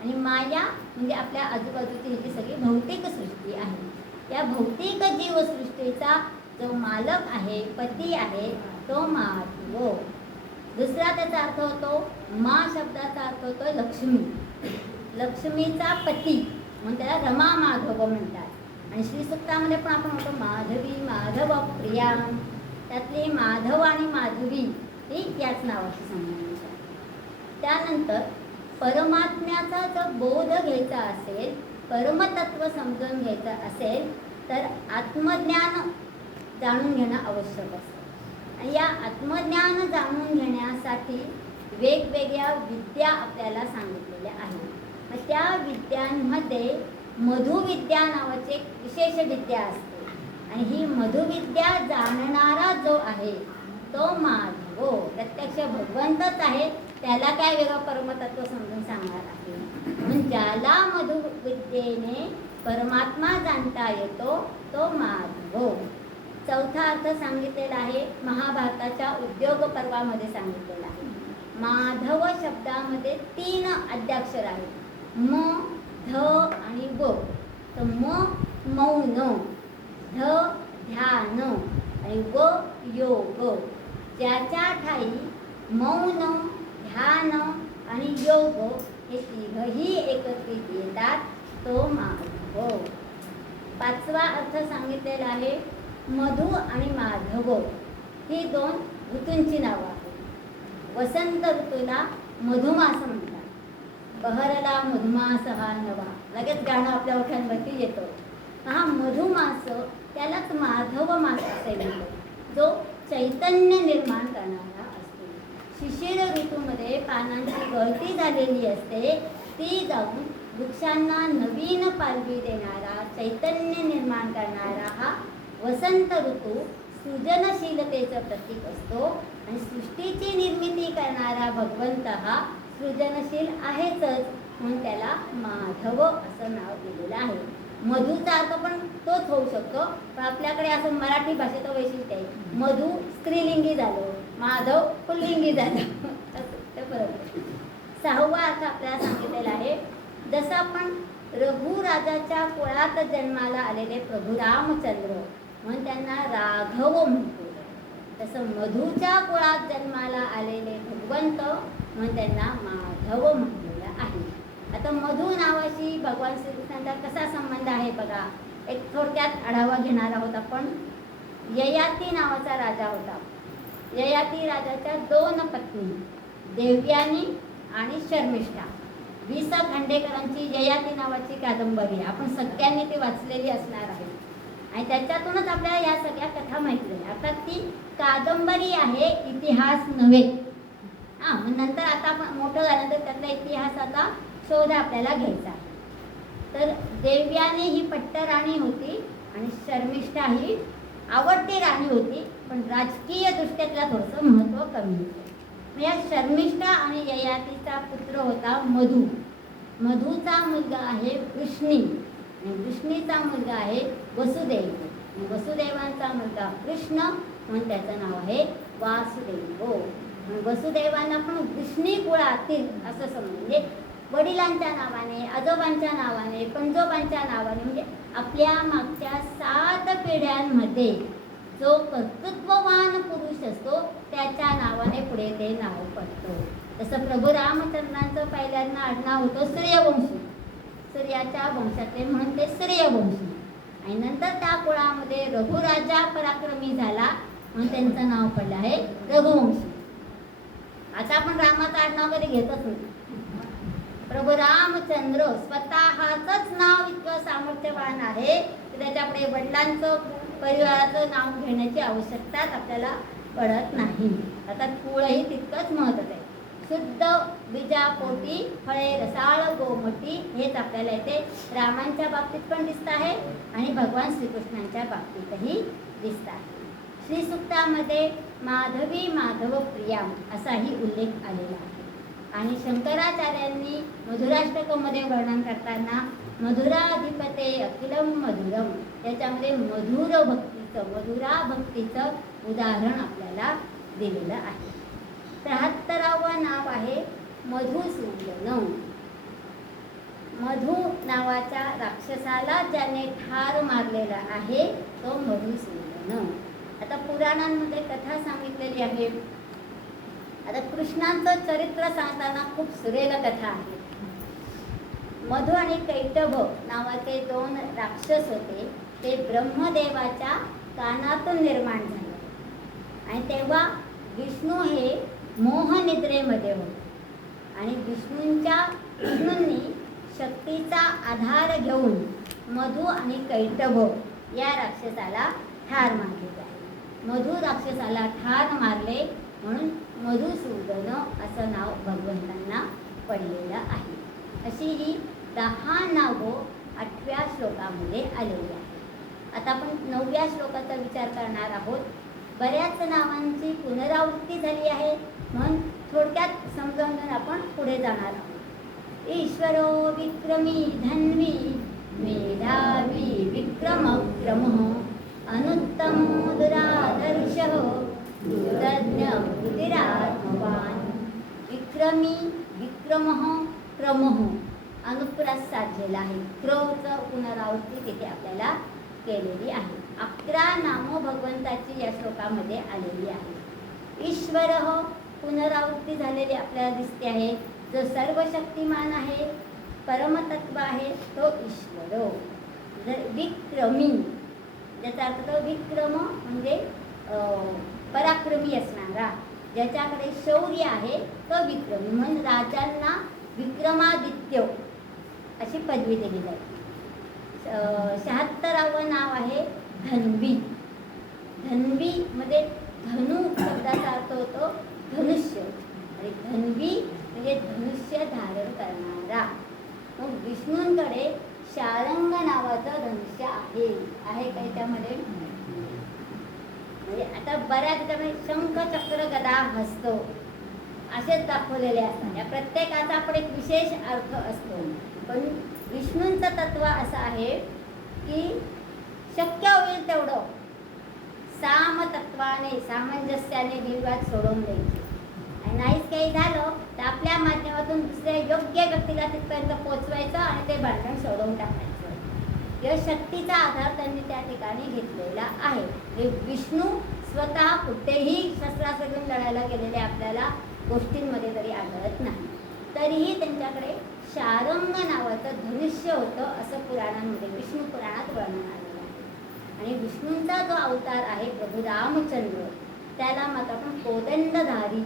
आणि माया म्हणजे आपल्या आजूबाजूची जी सगळी भौतिक सृष्टी आहे, या भौतिक जीवसृष्टीचा जो मालक आहे, पती आहे, तो माधव. दुसरा त्याचा अर्थ होतो मा शब्दाचा अर्थ होतो लक्ष्मी. लक्ष्मीचा पती म्हणून त्याला रमा माधव म्हणतात. आणि श्रीसूक्तामध्ये पण आपण म्हणतो माधवी माधव प्रिया. त्यातली माधव आणि माधवी ही याच नावाशी संबंधित आहे. त्यानंतर परमात्म्याचा जर बोध घ्यायचा असेल, परमतत्व समजून घ्यायचं असेल तर आत्मज्ञान जाणून घेणं आवश्यक असतं. आणि या आत्मज्ञान जाणून घेण्यासाठी वेगवेगळ्या विद्या आपल्याला सांगितलेल्या आहेत. मग त्या विद्यांमध्ये मधुविद्या नावाची एक विशेष विद्या असते. आणि ही मधुविद्या जाणणारा जो आहे तो माधव, प्रत्यक्ष भगवंतच आहे, त्याला काय वेगळं परमतत्व समजून सांगणार आहे. म्हणून ज्याला मधुविद्येने परमात्मा जाणता येतो तो माधव. चौथा अर्थ सांगितलेला आहे महाभारताच्या उद्योग पर्वामध्ये सांगितलेला आहे. माधव शब्दामध्ये 3 आद्याक्षर आहेत, म, ध आणि व. तर म मौन, ध ध्यान आणि व योग. ज्याच्या ठाई मौन, ध्यान आणि योग हे तिघही एकत्रित येतात तो माधव. 5वा अर्थ सांगितलेला आहे मधु आणि माधव ही 2 ऋतूंची नावं आहेत. वसंत ऋतूला मधुमास म्हणतात. बहरला मधुमास हा नवा, लगेच गाणं आपल्या ओठांवरती येतं. हा मधुमास त्यालाच माधव मास असे म्हणतात, जो चैतन्य निर्माण करणारा असतो. शिशिर ऋतूमध्ये पानांची गळती झालेली असते, ती जाऊन वृक्षांना नवीन पालवी देणारा, चैतन्य निर्माण करणारा हा वसंत ऋतू सृजनशीलतेचं प्रतीक असतो. आणि सृष्टीची निर्मिती करणारा भगवंत हा सृजनशील आहेच, म्हणून त्याला माधव असं नाव दिलेलं आहे. मधूचा अर्थ पण तोच होऊ शकतो, पण आपल्याकडे असं मराठी भाषेचं वैशिष्ट्य आहे, मधू स्त्रीलिंगी झालं, माधव पुल्लिंगी झालं ते बरोबर. 6वा अर्थ आपल्याला सांगितलेला आहे, जसं आपण रघुराजाच्या कुळात जन्माला आलेले प्रभू रामचंद्र म्हणून त्यांना राघव म्हणतो, तसं मधूच्या कुळात जन्माला आलेले भगवंत म्हणून त्यांना माधव म्हटलेलं आहे. आता मधु नावाशी भगवान श्रीकृष्णांचा कसा संबंध आहे बघा, एक थोडक्यात आढावा घेणार आहोत आपण. ययाती नावाचा राजा होता. ययाती राजाच्या 2 पत्नी, देवयानी आणि शर्मिष्ठा. वि. स. खांडेकरांची ययाती नावाची कादंबरी आहे, आपण सगळ्यांनी ती वाचलेली असणार आहे आणि त्याच्यातूनच आपल्याला या सगळ्या कथा माहिती आहे. अर्थात ती कादंबरी आहे, इतिहास नव्हे. मग नंतर आता आपण मोठं झाल्यानंतर त्यातला इतिहासाचा शोध आपल्याला घ्यायचा. तर देवयानी ही पट्टराणी होती आणि शर्मिष्ठा ही आवडती राणी होती, पण राजकीय दृष्ट्या तिला थोडंसं महत्त्व कमी होतं. या शर्मिष्ठा आणि ययातीचा पुत्र होता मधु. मधूचा मुलगा आहे वृष्णी आणि वृष्णीचा मुलगा आहे वसुदेव. वसुदेवांचा मुलगा कृष्ण म्हणून त्याचं नाव आहे वासुदेव. वसुदेवांना पण वृष्णी कुळातील असं समजून, म्हणजे वडिलांच्या नावाने, आजोबांच्या नावाने, पणजोबांच्या नावाने, म्हणजे आपल्या मागच्या 7 पिढ्यांमध्ये जो कर्तृत्ववान पुरुष असतो त्याच्या नावाने पुढे ते नाव पडतं. तसं प्रभू रामचंद्रांचं पहिल्यांदा आडनाव होतं सूर्यवंशी, सूर्याच्या वंशातले म्हणून ते सूर्यवंशी. आणि नंतर त्या कुळामध्ये रघुराजा पराक्रमी झाला म्हणून त्यांचं नाव पडलं आहे रघुवंशी. आता आपण रामाचं आडनाव कधी घेतच नाही. प्रभू रामचंद्र स्वतःच नाव इतकं सामर्थ्यवान आहे की त्याच्यापुढे वडिलांचं, परिवाराचं नाव घेण्याची आवश्यकताच आपल्याला पडत नाही. आता कुळही तितकंच महत्त्वाचं आहे. शुद्ध बीजापोटी फळे रसाळ गोमटी हेच आपल्याला इथे रामांच्या बाबतीत पण दिसत आहे आणि भगवान श्रीकृष्णांच्या बाबतीतही दिसत आहे. श्रीसुक्तामध्ये माधवी माधव प्रियाम असाही उल्लेख आलेला आहे. आणि शंकराचार्यांनी मधुराष्टकमध्ये वर्णन करताना मधुराधिपते अखिलम मधुरम त्याच्यामध्ये मधुर भक्तीचं, मधुरा भक्तीचं उदाहरण आपल्याला दिलेलं आहे. 73वं नाव आहे मधुसूदन. मधु नावाच्या राक्षसाला ज्याने ठार मारलेला आहे तो मधुसूदन. आता पुराणांमध्ये कथा सांगितलेली आहे. आता कृष्णांचं चरित्र सांगताना खूप सुरेल कथा आहे. मधु आणि कैटभ नावाचे 2 राक्षस होते. ते ब्रह्मदेवाच्या कानातून निर्माण झाले आणि तेव्हा विष्णू हे मोहनिद्रेमध्ये होते आणि विष्णूंनी शक्तीचा आधार घेऊन मधु आणि कैटभ या राक्षसाला ठार मारले आहे. मधु राक्षसाला ठार मारले म्हणून मधुसूदन असं नाव भगवंतांना पडलेलं आहे. अशी ही 10 नावं 8व्या श्लोकामध्ये आलेली आहे. आता आपण 9व्या श्लोकाचा विचार करणार आहोत. बऱ्याच नावांची पुनरावृत्ती झाली आहे म्हणून थोडक्यात समजावून आपण पुढे जाणार आहोत. ईश्वरो विक्रमी धन्वी मेधावी विक्रमक्रमः अनुत्तमो दुरादर्शः कृतज्ञ कृतिरात्मवान्. विक्रमी, विक्रमः, क्रमः अनुप्रास साधलेला आहे. क्रचं पुनरावृत्ती तिथे आपल्याला केलेली आहे. 11 नामं भगवंताची या श्लोकामध्ये आलेली आहे. ईश्वर पुनरावृत्ती झालेली आपल्याला दिसते आहे. जो सर्वशक्तिमान आहे, परमतत्व आहे तो ईश्वर. जर विक्रमी, ज्याचा अर्थ तो विक्रम म्हणजे पराक्रमी असणारा, ज्याच्याकडे शौर्य आहे तो विक्रमी. म्हणून राजांना विक्रमादित्य अशी पदवी दिली जाते. 76वे नाव आहे धन्वी. धन्वी मध्ये धनु शब्दाचा अर्थ होतो धनुष्य, आणि धन्वी म्हणजे धनुष्य धारण करणारा. मग विष्णूंकडे शारंग नावाचं धनुष्य आहे काही त्यामध्ये. म्हणजे आता बऱ्याच त्यामध्ये शंख, चक्र, गदा, हस्त असेच दाखवलेले असतात. या प्रत्येकाचा आपण एक विशेष अर्थ असतो. पण विष्णूंचं तत्व असं आहे की शक्य होईल तेवढं सामतत्वाने, सामंजस्याने विवाद सोडवून द्यायचे. आणि नाहीच काही झालं तर आपल्या माध्यमातून दुसऱ्या योग्य व्यक्तीला तिथपर्यंत पोचवायचं आणि ते भांडण सोडवून टाकायचं. या शक्तीचा आधार त्यांनी त्या ठिकाणी घेतलेला आहे. विष्णू स्वतः कुठेही शस्त्रास्त्र घेऊन लढायला गेलेले आपल्याला गोष्टींमध्ये तरी आढळत नाही. तरीही त्यांच्याकडे शारंग नावाचं धनुष्य होतं असं पुराणांमध्ये, विष्णू पुराणात वर्णन आलेलं आहे. आणि विष्णूंचा जो अवतार आहे प्रभू रामचंद्र, त्याला मात्र आपण कोदंडधारी,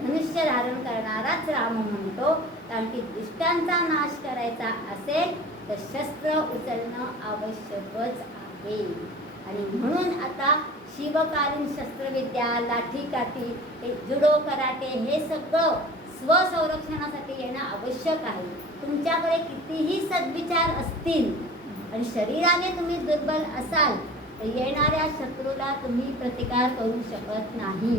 धनुष्य धारण करणाराच राम म्हणतो. कारण की दुष्टांचा नाश करायचा असेल तर शस्त्र उचलणं आवश्यकच आहे. आणि म्हणून आता शिवकालीन शस्त्रविद्या, लाठीकाठी, हे जुडो, कराटे हे सगळं स्वसंरक्षणासाठी येणं आवश्यक आहे. तुमच्याकडे कितीही सद्विचार असतील आणि शरीराने तुम्ही दुर्बल असाल तर येणाऱ्या शत्रूला तुम्ही प्रतिकार करू शकत नाही.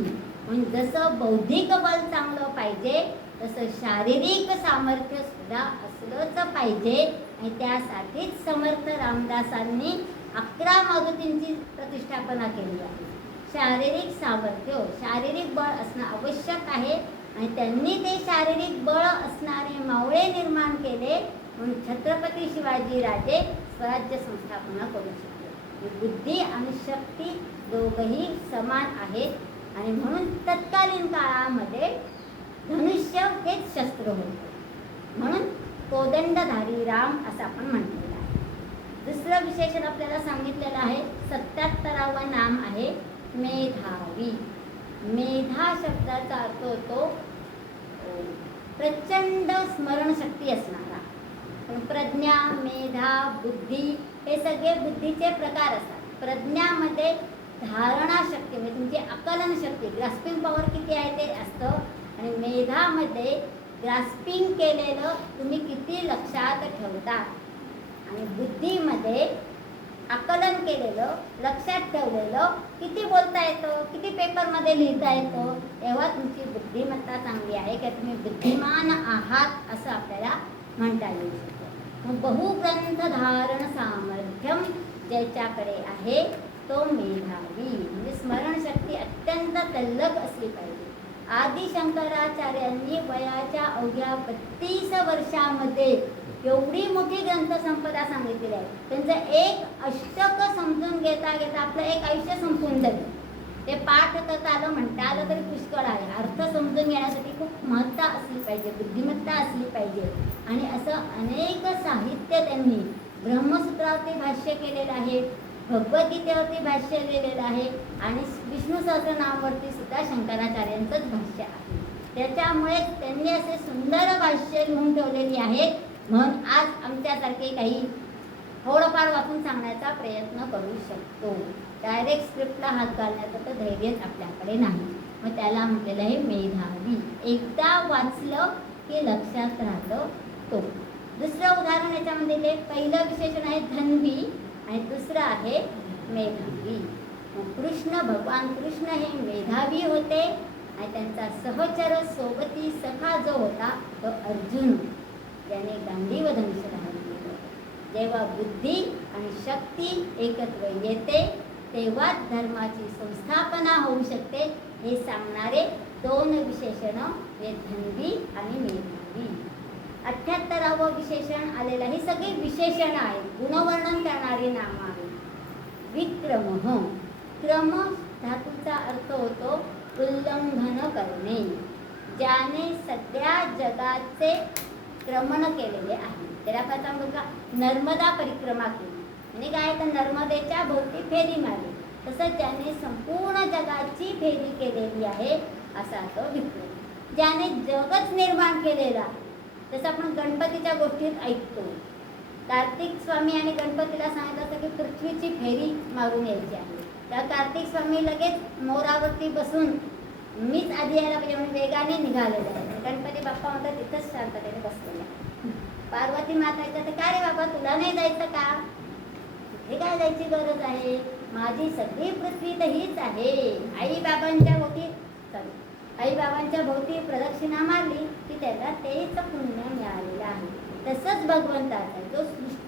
म्हणजे जसं बौद्धिक बल चांगलं पाहिजे तसं शारीरिक सामर्थ्य सुद्धा असलंच पाहिजे. आणि त्यासाठीच समर्थ रामदासांनी 11 मारुतींची प्रतिष्ठापना केली आहे. शारीरिक सामर्थ्य, शारीरिक बळ असणं आवश्यक आहे. आणि त्यांनी ते शारीरिक बळ असणारे मावळे निर्माण केले म्हणून छत्रपती शिवाजी राजे स्वराज्य संस्थापना करू शकले. बुद्धी आणि शक्ती दोघंही समान आहेत. आणि म्हणून तत्कालीन काळामध्ये धनुष्य हेच शस्त्र होते. म्हणून कोदंडधारी राम असं आपण म्हटलेलं आहे. दुसरं विशेषण आपल्याला सांगितलेलं आहे. 77वं नाम आहे मेधावी. मेधा शब्दाचा अर्थ होतो प्रचंड स्मरणशक्ती असणारा. प्रज्ञा, मेधा, बुद्धी हे सगळे बुद्धीचे प्रकार असतात. प्रज्ञामध्ये धारणा शक्ती म्हणजे तुमची आकलन शक्ती, ग्रास्पिंग पॉवर किती आहे ते असतं. आणि मेधामध्ये ग्रास्पिंग केलेलं तुम्ही किती लक्षात ठेवता. आणि बुद्धीमध्ये आकलन केलेलं, लक्षात ठेवलेलं किती बोलता येतं, किती पेपरमध्ये लिहिता येतं, तेव्हा तुमची बुद्धिमत्ता चांगली आहे की तुम्ही बुद्धिमान आहात असं आपल्याला म्हणता येऊ शकतं. मग बहुग्रंथ धारण सामर्थ्यम ज्याच्याकडे आहे तो मेधावी. म्हणजे स्मरणशक्ती अत्यंत तल्लख असली पाहिजे. आदि शंकराचार्यांनी वयाच्या अवघ्या 32 वर्षामध्ये एवढी मोठी ग्रंथसंपदा सांगितलेली आहे. त्यांचं एक अष्टक समजून घेता घेता आपलं एक आयुष्य संपून जातं. ते पाठ करता आलं, म्हणता आलं तरी पुष्कळ आहे. अर्थ समजून घेण्यासाठी खूप महत्ता असली पाहिजे, बुद्धिमत्ता असली पाहिजे. आणि असं अनेक साहित्य त्यांनी ब्रह्मसूत्रावरती भाष्य केलेलं आहे, भगवद्गीतेवरती भाष्य लिहिलेलं आहे आणि विष्णू सहस्रनामावरती सुद्धा शंकराचार्यांचंच भाष्य आहे. त्याच्यामुळे त्यांनी असे सुंदर भाष्य लिहून ठेवलेली आहेत. म्हणून आज आमच्यासारखे काही थोडंफार वाचून सांगण्याचा प्रयत्न करू शकतो. डायरेक्ट स्क्रिप्टला हात घालण्याचं तर धैर्यच आपल्याकडे नाही. मग त्याला म्हटलेलं आहे मेधावी. एकदा वाचलं की लक्षात राहतं तो. दुसरं उदाहरण याच्यामध्ये ते पहिलं विशेषण आहे धन्वी आणि दुसरं आहे मेधावी. कृष्ण, भगवान कृष्ण हे मेधावी होते आणि त्यांचा सहचर सोबती सखा जो होता तो अर्जुन, ज्याने गांडीव धनुष्य धारण केलं, जेव्हा बुद्धी आणि शक्ती एकत्र येते तेव्हाच धर्माची संस्थापना होऊ शकते. हे सांगणारे 2 विशेषण हे धन्वी आणि मेधावी. 78वे विशेषण आलेलं. ही सगळी विशेषण आहेत, गुणवर्णन करणारी नामं आहेत. विक्रमः, क्रम धातूचा अर्थ होतो उल्लंघन करणे. ज्याने सगळ्या जगाचे क्रमण केलेले आहे. त्याला काय सांगू का, नर्मदा परिक्रमा केली म्हणजे काय, तर नर्मदेच्या भोवती फेरी मारली. तसं ज्याने संपूर्ण जगाची फेरी केलेली आहे असा तो विक्रम. ज्याने जगच निर्माण केलेला आहे. जसं आपण गणपतीच्या गोष्टीत ऐकतो, कार्तिक स्वामी आणि गणपतीला सांगितलं होतं की पृथ्वीची फेरी मारून यायची आहे. तर कार्तिक स्वामी लगेच मोरावरती बसून मीच आधी यायला पाहिजे म्हणून वेगाने निघालेले आहे. गणपती बाप्पा म्हणतात तिथंच शांततेने बसलेला. पार्वती माता तर काय रे बाबा, तुला नाही जायचं का? हे काय जायची गरज आहे, माझी सगळी पृथ्वी तर हीच आहे. आई बाबांच्या भोवती प्रदक्षिणा मारली की त्याला तेच पुण्य मिळालेलं आहे. तसंच भगवंताचं जो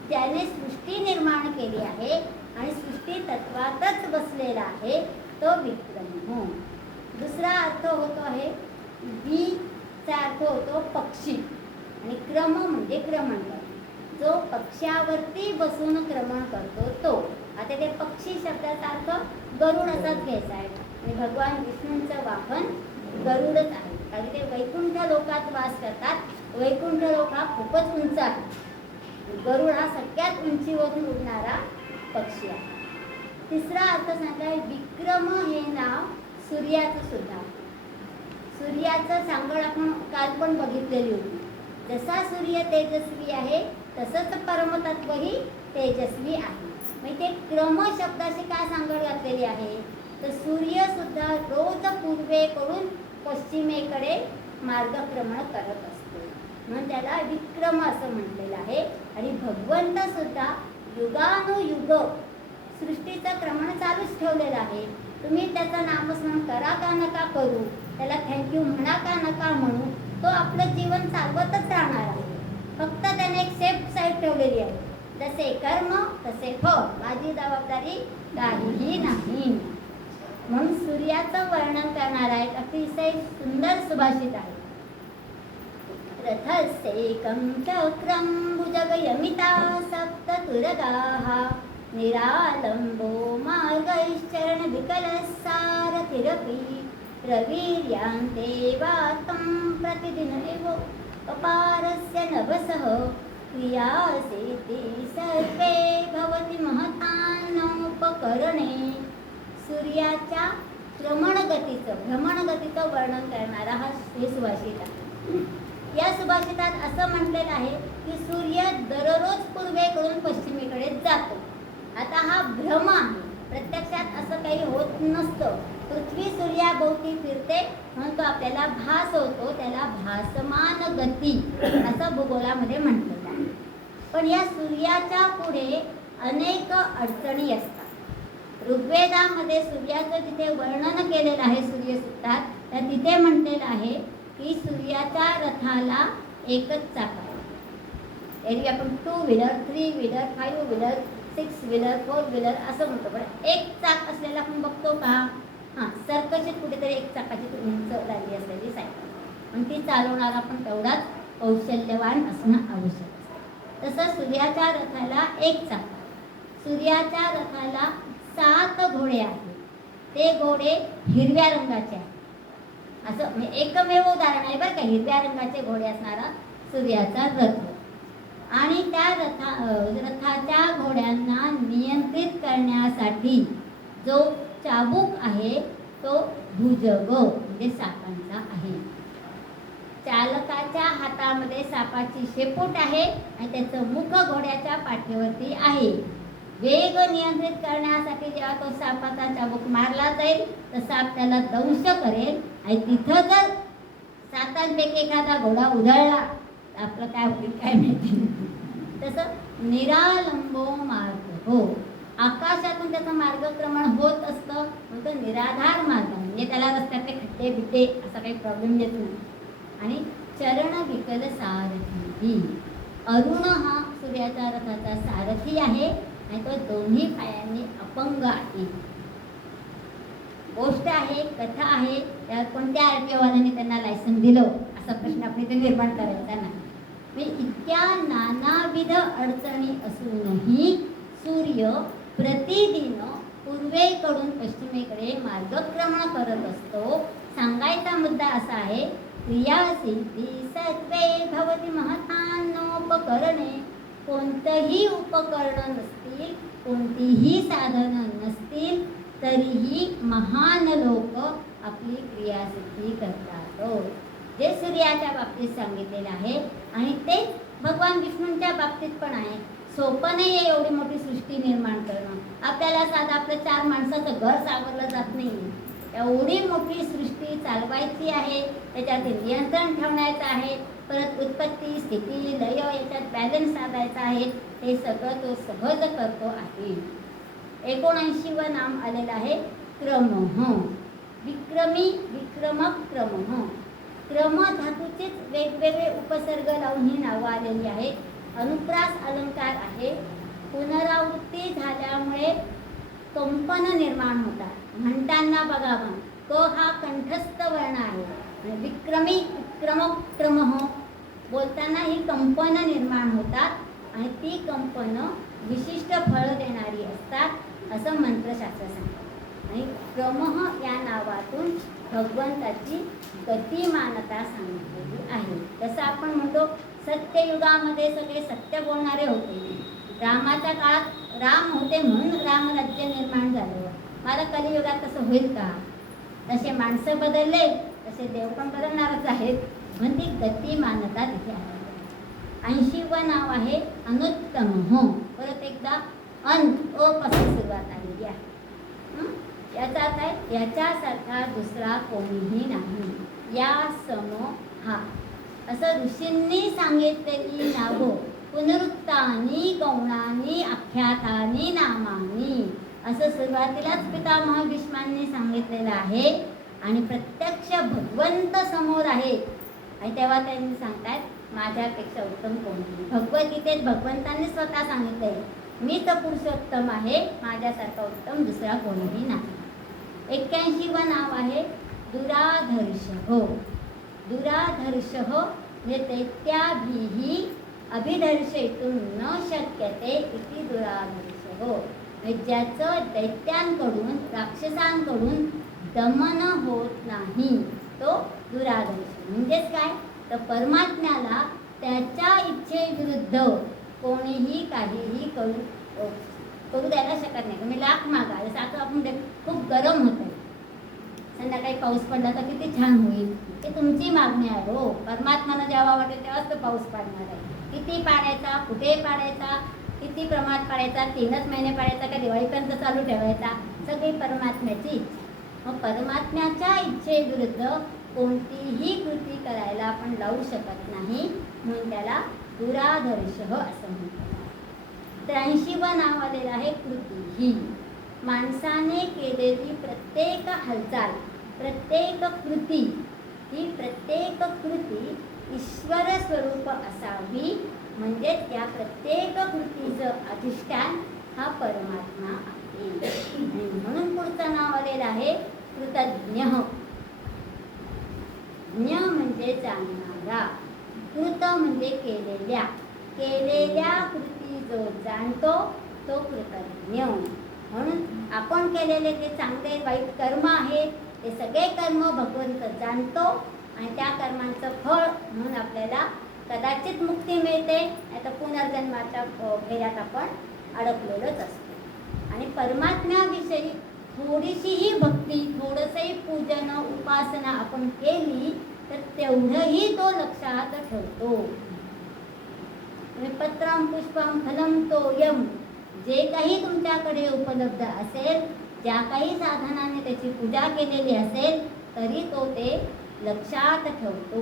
त्याने सृष्टी निर्माण केली आहे आणि सृष्टी तत्वातच बसलेला आहे तो विक्रम हो. दुसरा अर्थ होतो आहे चा अर्थ होतो पक्षी आणि क्रम म्हणजे क्रमण करणे. जो पक्ष्यावरती बसून क्रमण करतो तो. आता ते पक्षी शब्दाचा अर्थ गरुड असाच घ्यायचा आहे आणि भगवान विष्णूंचं वाहन गरुडच आहे. कारण ते वैकुंठ लोकात वास करतात. वैकुंठ लोक हा खूपच उंच आहे. गरुड हा सगळ्यात उंचीवरून उडणारा पक्षी आहे. तिसरा अर्थ सांगताय विक्रम हे नाव सूर्याचं सुद्धा. सूर्याचं सांगड आपण काल पण बघितलेली होती. जसा सूर्य तेजस्वी आहे तसंच परमतत्वही तेजस्वी आहे. म्हणजे क्रम शब्दाशी काय सांगड घातलेली आहे, तर सूर्य सुद्धा रोज पूर्वेकडून पश्चिमेकडे मार्गक्रमण करत असतो म्हणून त्याला विक्रम असं म्हटलेलं आहे. आणि भगवंत सुद्धा युगानुयुग सृष्टीचं क्रमण चालूच ठेवलेलं आहे. तुम्ही त्याचं नामस्मरण करा का नका करू, त्याला थँक्यू म्हणा का नका म्हणू, तो आपलं जीवन चालवतच राहणार आहे. फक्त त्याने एक सेफ साईड ठेवलेली आहे, जसे कर्म तसे फळ, माझी जबाबदारी काहीही नाही. म्हणून सूर्याचं वर्णन करणार आहे. अतिशय सुंदर सुभाषित आहे. रथस्येकं चक्रं भुजगयमिता सप्ततुरगाः निरालम्बो मार्गैश्चरणविकलः सारथिरपि रविर्यान्ते वातं प्रतिदिनमेव अपारस्य नभसः क्रियासेति सर्वे भवति महतान्नोपकरणे. सूर्याच्या भ्रमणगतीचं वर्णन करणारा हे सुभाषित आहे. या सुभाषितात असं म्हटलेलं आहे की सूर्य दररोज पूर्वेकडून पश्चिमेकडे जातो. आता हा भ्रम आहे, प्रत्यक्षात असं काही होत नसतं. पृथ्वी सूर्याभोवती फिरते म्हणून तो आपल्याला भास होतो, त्याला भासमान गती असं भूगोलामध्ये म्हटलेलं आहे. पण या सूर्याच्या पुढे अनेक अडचणी असतात. ऋग्वेदामध्ये सूर्याचं जिथे वर्णन केलेलं आहे सूर्यसूक्तात, तर तिथे म्हटलेलं आहे की सूर्याच्या रथाला एकच चाक आहे. एरवी आपण 2 wheeler 3 wheeler 5 wheeler 6 wheeler 4 wheeler असं म्हणतो. पण एक चाक असलेला आपण बघतो का? सर्कशीत कुठेतरी एक चाकाची उंच लागली असलेली सायकल, पण ती चालवणारा पण तेवढाच कौशल्यवान असणं आवश्यक असतं. तसं सूर्याच्या रथाला एक चाक. सूर्याच्या रथाला 7 घोडे आहेत. ते घोडे हिरव्या रंगाचे आहेत. असं म्हणजे एकमेव उदाहरण आहे बरं का, हिरव्या रंगाचे घोडे असणारा सूर्याचा रथ. आणि त्या रथाच्या घोड्यांना नियंत्रित करण्यासाठी जो चाबूक आहे तो भुजग म्हणजे सापांचा आहे. चालकाच्या हातामध्ये सापाची शेपूट आहे आणि त्याचं मुख घोड्याच्या पाठीवरती आहे. वेग नियंत्रित करण्यासाठी जेव्हा तो सापाचा चाबूक मारला जाईल तर साप त्याला दंश करेल आणि तिथं जर 7 एखादा घोडा उधळला तर आपलं काय होईल काय माहिती. तसं निरालंबो मार्ग हो, आकाशातून त्याचं मार्गक्रमण होत असतं म्हणून तो निराधार मार्ग म्हणजे त्याला रस्त्यातले खड्डे बिड्डे असा काही प्रॉब्लेम येत नाही. आणि चरण विकल सारथी. अरुण हा सूर्याच्या रथाचा सारथी आहे आणि तो दोन्ही पायांनी अपंग आहे. गोष्ट आहे, कथा आहे, त्यात कोणत्या आरटीओवाल्याने त्यांना लायसन दिलं असा प्रश्न आपण इथे निर्माण करायचा नाही. म्हणजे इतक्या नानाविध अडचणी असूनही सूर्य प्रतिदिन पूर्वेकडून पश्चिमेकडे मार्गक्रमण करत असतो. सांगायचा मुद्दा असा आहे, क्रियासिद्धी सत्वे भवती महतानोपकरणे. कोणतंही उपकरण नसतील, कोणतीही साधनं नसतील तरीही महान लोक आपली क्रियासिद्धी करतात. जे सूर्याच्या बाबतीत सांगितलेलं आहे आणि तेच भगवान विष्णूंच्या बाबतीत पण आहे. सोपं नाही आहे एवढी मोठी सृष्टी निर्माण करणं. आपल्याला साधं आपलं 4 माणसाचं घर सावरलं जात नाही. एवढी मोठी सृष्टी चालवायची आहे, त्याच्यात नियंत्रण ठेवण्याचं आहे, परत उत्पत्ती स्थिती लय याच्यात बॅलन्स साधायचा आहे. हे सगळं तो सहज करतो आहे. 79वं नाम आलेलं आहे क्रमः. विक्रमी, विक्रमक, क्रमः. क्रम धातूचेच वेगवेगळे उपसर्ग लावून ही नावं आलेली आहेत. अनुप्रास अलंकार आहे. पुनरावृत्ती झाल्यामुळे कंपन निर्माण होतात. म्हणताना बघा क हा कंठस्थ वर्ण आहे आणि विक्रमी, विक्रमक, क्रमः बोलताना ही कंपन निर्माण होतात आणि ती कंपन विशिष्ट फळं देणारी असतात असं मंत्रशास्त्र सांगतात. आणि क्रमः या नावातून भगवंताची गतिमानता सांगितलेली आहे. जसं आपण म्हणतो सत्ययुगामध्ये सगळे सत्य बोलणारे होते. रामाच्या काळात राम होते म्हणून रामराज्य निर्माण झालं. मला कलियुगात तसं होईल का? तसे माणसं बदलले तसे देव पण बदलणारच आहेत. म्हणजे गतिमानता तिथे आहे. 80वं नाव आहे अनुत्तमः. परत एकदा अन अ पासून सुरुवात आलेली आहे. याचा काय? याच्यासारखा दुसरा कोणीही नाही. या सम हा असं ऋषींनी सांगितलेली नावं पुनरुक्तानी गौणानी आख्यातानी नामानी असं सुरुवातीलाच पितामह भीष्मांनी सांगितलेलं आहे. आणि प्रत्यक्ष भगवंत समोर आहे आणि तेव्हा त्यांनी सांगतायत माझ्यापेक्षा उत्तम कोणी. भगवद्गीतेत भगवंतांनी स्वतः सांगितलंय मी तर पुरुषोत्तम आहे, माझ्यासारखा उत्तम दुसरा कोणीही नाही. 81वं नाव आहे दुराधर्षः. दुराधर्षः म्हणजे दैत्याभिः अभिदर्शयितुं न शक्यते इति दुराधर्षः. ज्याचं दैत्यांकडून राक्षसांकडून दमन होत नाही तो दुराधर्ष. म्हणजेच काय तर परमात्म्याला त्याच्या इच्छेविरुद्ध कोणीही काहीही करू द्यायला शकत नाही. तुम्ही लाख मागा. जसं आता आपण खूप गरम होतं, संध्याकाळी पाऊस पडला तर किती छान होईल, हे तुमची मागणी आहे. हो, परमात्म्याला जेव्हा वाटेल तेव्हाच तो पाऊस पडणार आहे. किती पाडायचा, कुठे पाडायचा, किती प्रमाणात पाडायचा, 3च महिने पाडायचा का दिवाळीपर्यंत चालू ठेवायचा, सगळी परमात्म्याची इच्छा. मग परमात्म्याच्या इच्छेविरुद्ध कोणतीही कृती करायला आपण लावू शकत नाही, म्हणून त्याला दुराधर्षः असं म्हणतात. 83वं नाव आलेलं आहे कृती. माणसाने केलेली प्रत्येक हालचाल, प्रत्येक कृती, ही प्रत्येक कृती ईश्वर स्वरूप असावी. म्हणजे त्या प्रत्येक कृतीचं अधिष्ठान हा परमात्मा आहे. म्हणून पुढचं नाव आलेलं आहे कृतज्ञ. ज्ञ म्हणजे जाणणारा, कृत म्हणजे केलेल्या कृती जो जाणतो तो कृतज्ञ. म्हणून आपण केलेले जे चांगले वाईट कर्म आहेत ते सगळे कर्म भगवंत जाणतो आणि त्या कर्मांचं फळ म्हणून आपल्याला कदाचित मुक्ती मिळते, आता पुनर्जन्माच्या फेऱ्यात आपण अडकलेलोच असतो. आणि परमात्म्याविषयी थोडीशीही भक्ती, थोडंसंही पूजन उपासना आपण केली तर तेवढंही तो लक्षात ठेवतो. पत्रम पुष्पम फलम तोयम, जे काही तुमच्याकडे उपलब्ध असेल, ज्या काही साधनाने त्याची पूजा केलेली असेल तरी तो ते लक्षात ठेवतो.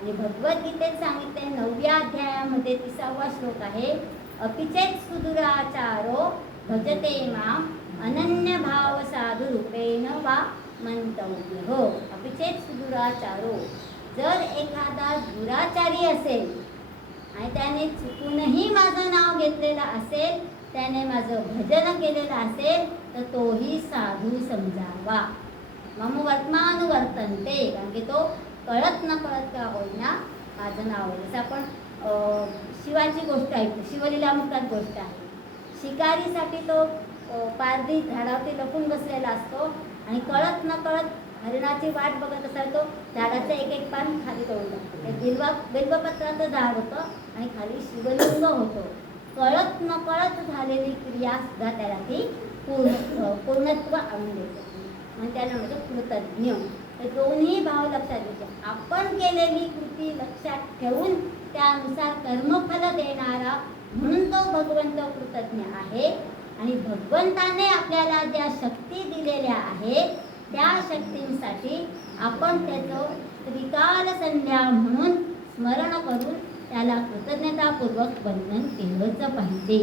आणि भगवद्गीतेत सांगितले 9व्या अध्यायामध्ये 30वा श्लोक आहे अपिचेत सुदुराचारो भजते माम अनन्य भाव साधु रूपेण वा मंतव्य. हो, अपिचेत सुदुराचारो, जर एखादा दुराचारी असेल आणि त्याने ज्याने चुकूनही माझं नाव घेतलेलं असेल, त्याने माझं भजन केलेलं असेल, तर तोही साधू समजावा. मम वर्तमानुवर्तन्ते, कारण की तो कळत न कळत का होईना माझं नाव आहे. जसं आपण शिवाची गोष्ट ऐकतो, शिवलीलामृतात गोष्ट आहे. शिकारीसाठी तो पारधी झाडावरती लपून बसलेला असतो आणि कळत न कळत हरिणाची वाट बघत असाल तो झाडाचं एक एक पान खाली तोडून टाकतो. बिल्वपत्राचं झाड होतं आणि खाली शिवलिंग होतं. कळत न कळत झालेली क्रिया सुद्धा त्याला ती पूर्णत्व आणून देते. म्हणजे त्याला म्हणजे कृतज्ञ. हे दोन्ही भाव लक्षात घ्यायचे. आपण केलेली कृती लक्षात ठेवून त्यानुसार कर्मफल देणारा म्हणून तो भगवंत कृतज्ञ आहे. आणि भगवंताने आपल्याला ज्या शक्ती दिलेल्या आहेत त्या शक्तींसाठी आपण त्याचं त्रिकाल संध्या म्हणून स्मरण करून त्याला कृतज्ञतापूर्वक वंदन केलंच पाहिजे.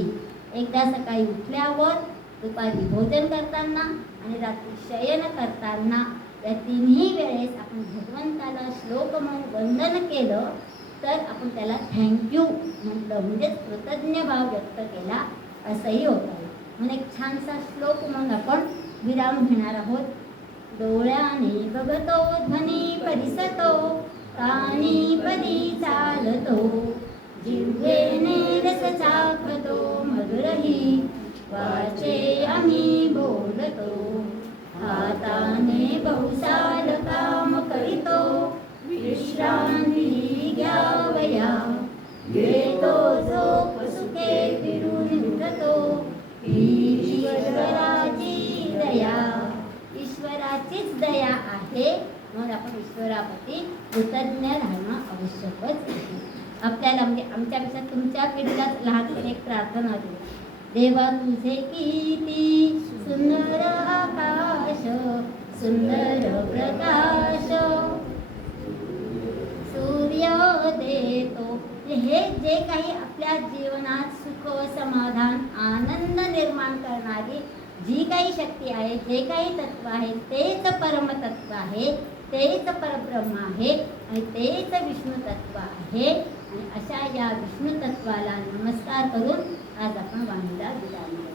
एकदा सकाळी उठल्यावर, दुपारी भोजन करताना आणि रात्री शयन करताना या तिन्ही वेळेस आपण भगवंताला श्लोक म्हणून वंदन केलं तर आपण त्याला थँक्यू म्हटलं, म्हणजेच कृतज्ञ भाव व्यक्त केला असंही होतं. म्हणून एक छानसा श्लोक म्हणून आपण विराम घेणार आहोत. डोळ्याने बघतो ध्वनी परिसतो, कानी पदी चालतो, जिव्हेने रस चाखतो मधुरही वाचे आम्ही बोलतो, हाताने बहुसाल काम करीतो, विश्रांती घ्यावया, घेतो झोप सुखे फिरून उठतो, ईश्वराची दया. ईश्वराचीच दया आहे म्हणून आपण ईश्वराप्रती कृतज्ञ राहणं आवश्यकच आहे. आपल्याला म्हणजे आमच्यापेक्षा तुमच्या पिढीलाच लहानपणी एक प्रार्थना होती. देवा तुझे किती सुंदर आकाश, सुंदर प्रकाश, सूर्य देतो. हे जे काही आपल्या जीवनात सुख, समाधान, आनंद निर्माण करणारी जी काही शक्ती आहे, जे काही तत्व आहे, तेच परमतत्व आहे, तेच परब्रह्म आहे आणि तेच विष्णू तत्व आहे. आणि अशा या विष्णू तत्वाला नमस्कार करून आज आपण वाणीला विराम देऊ.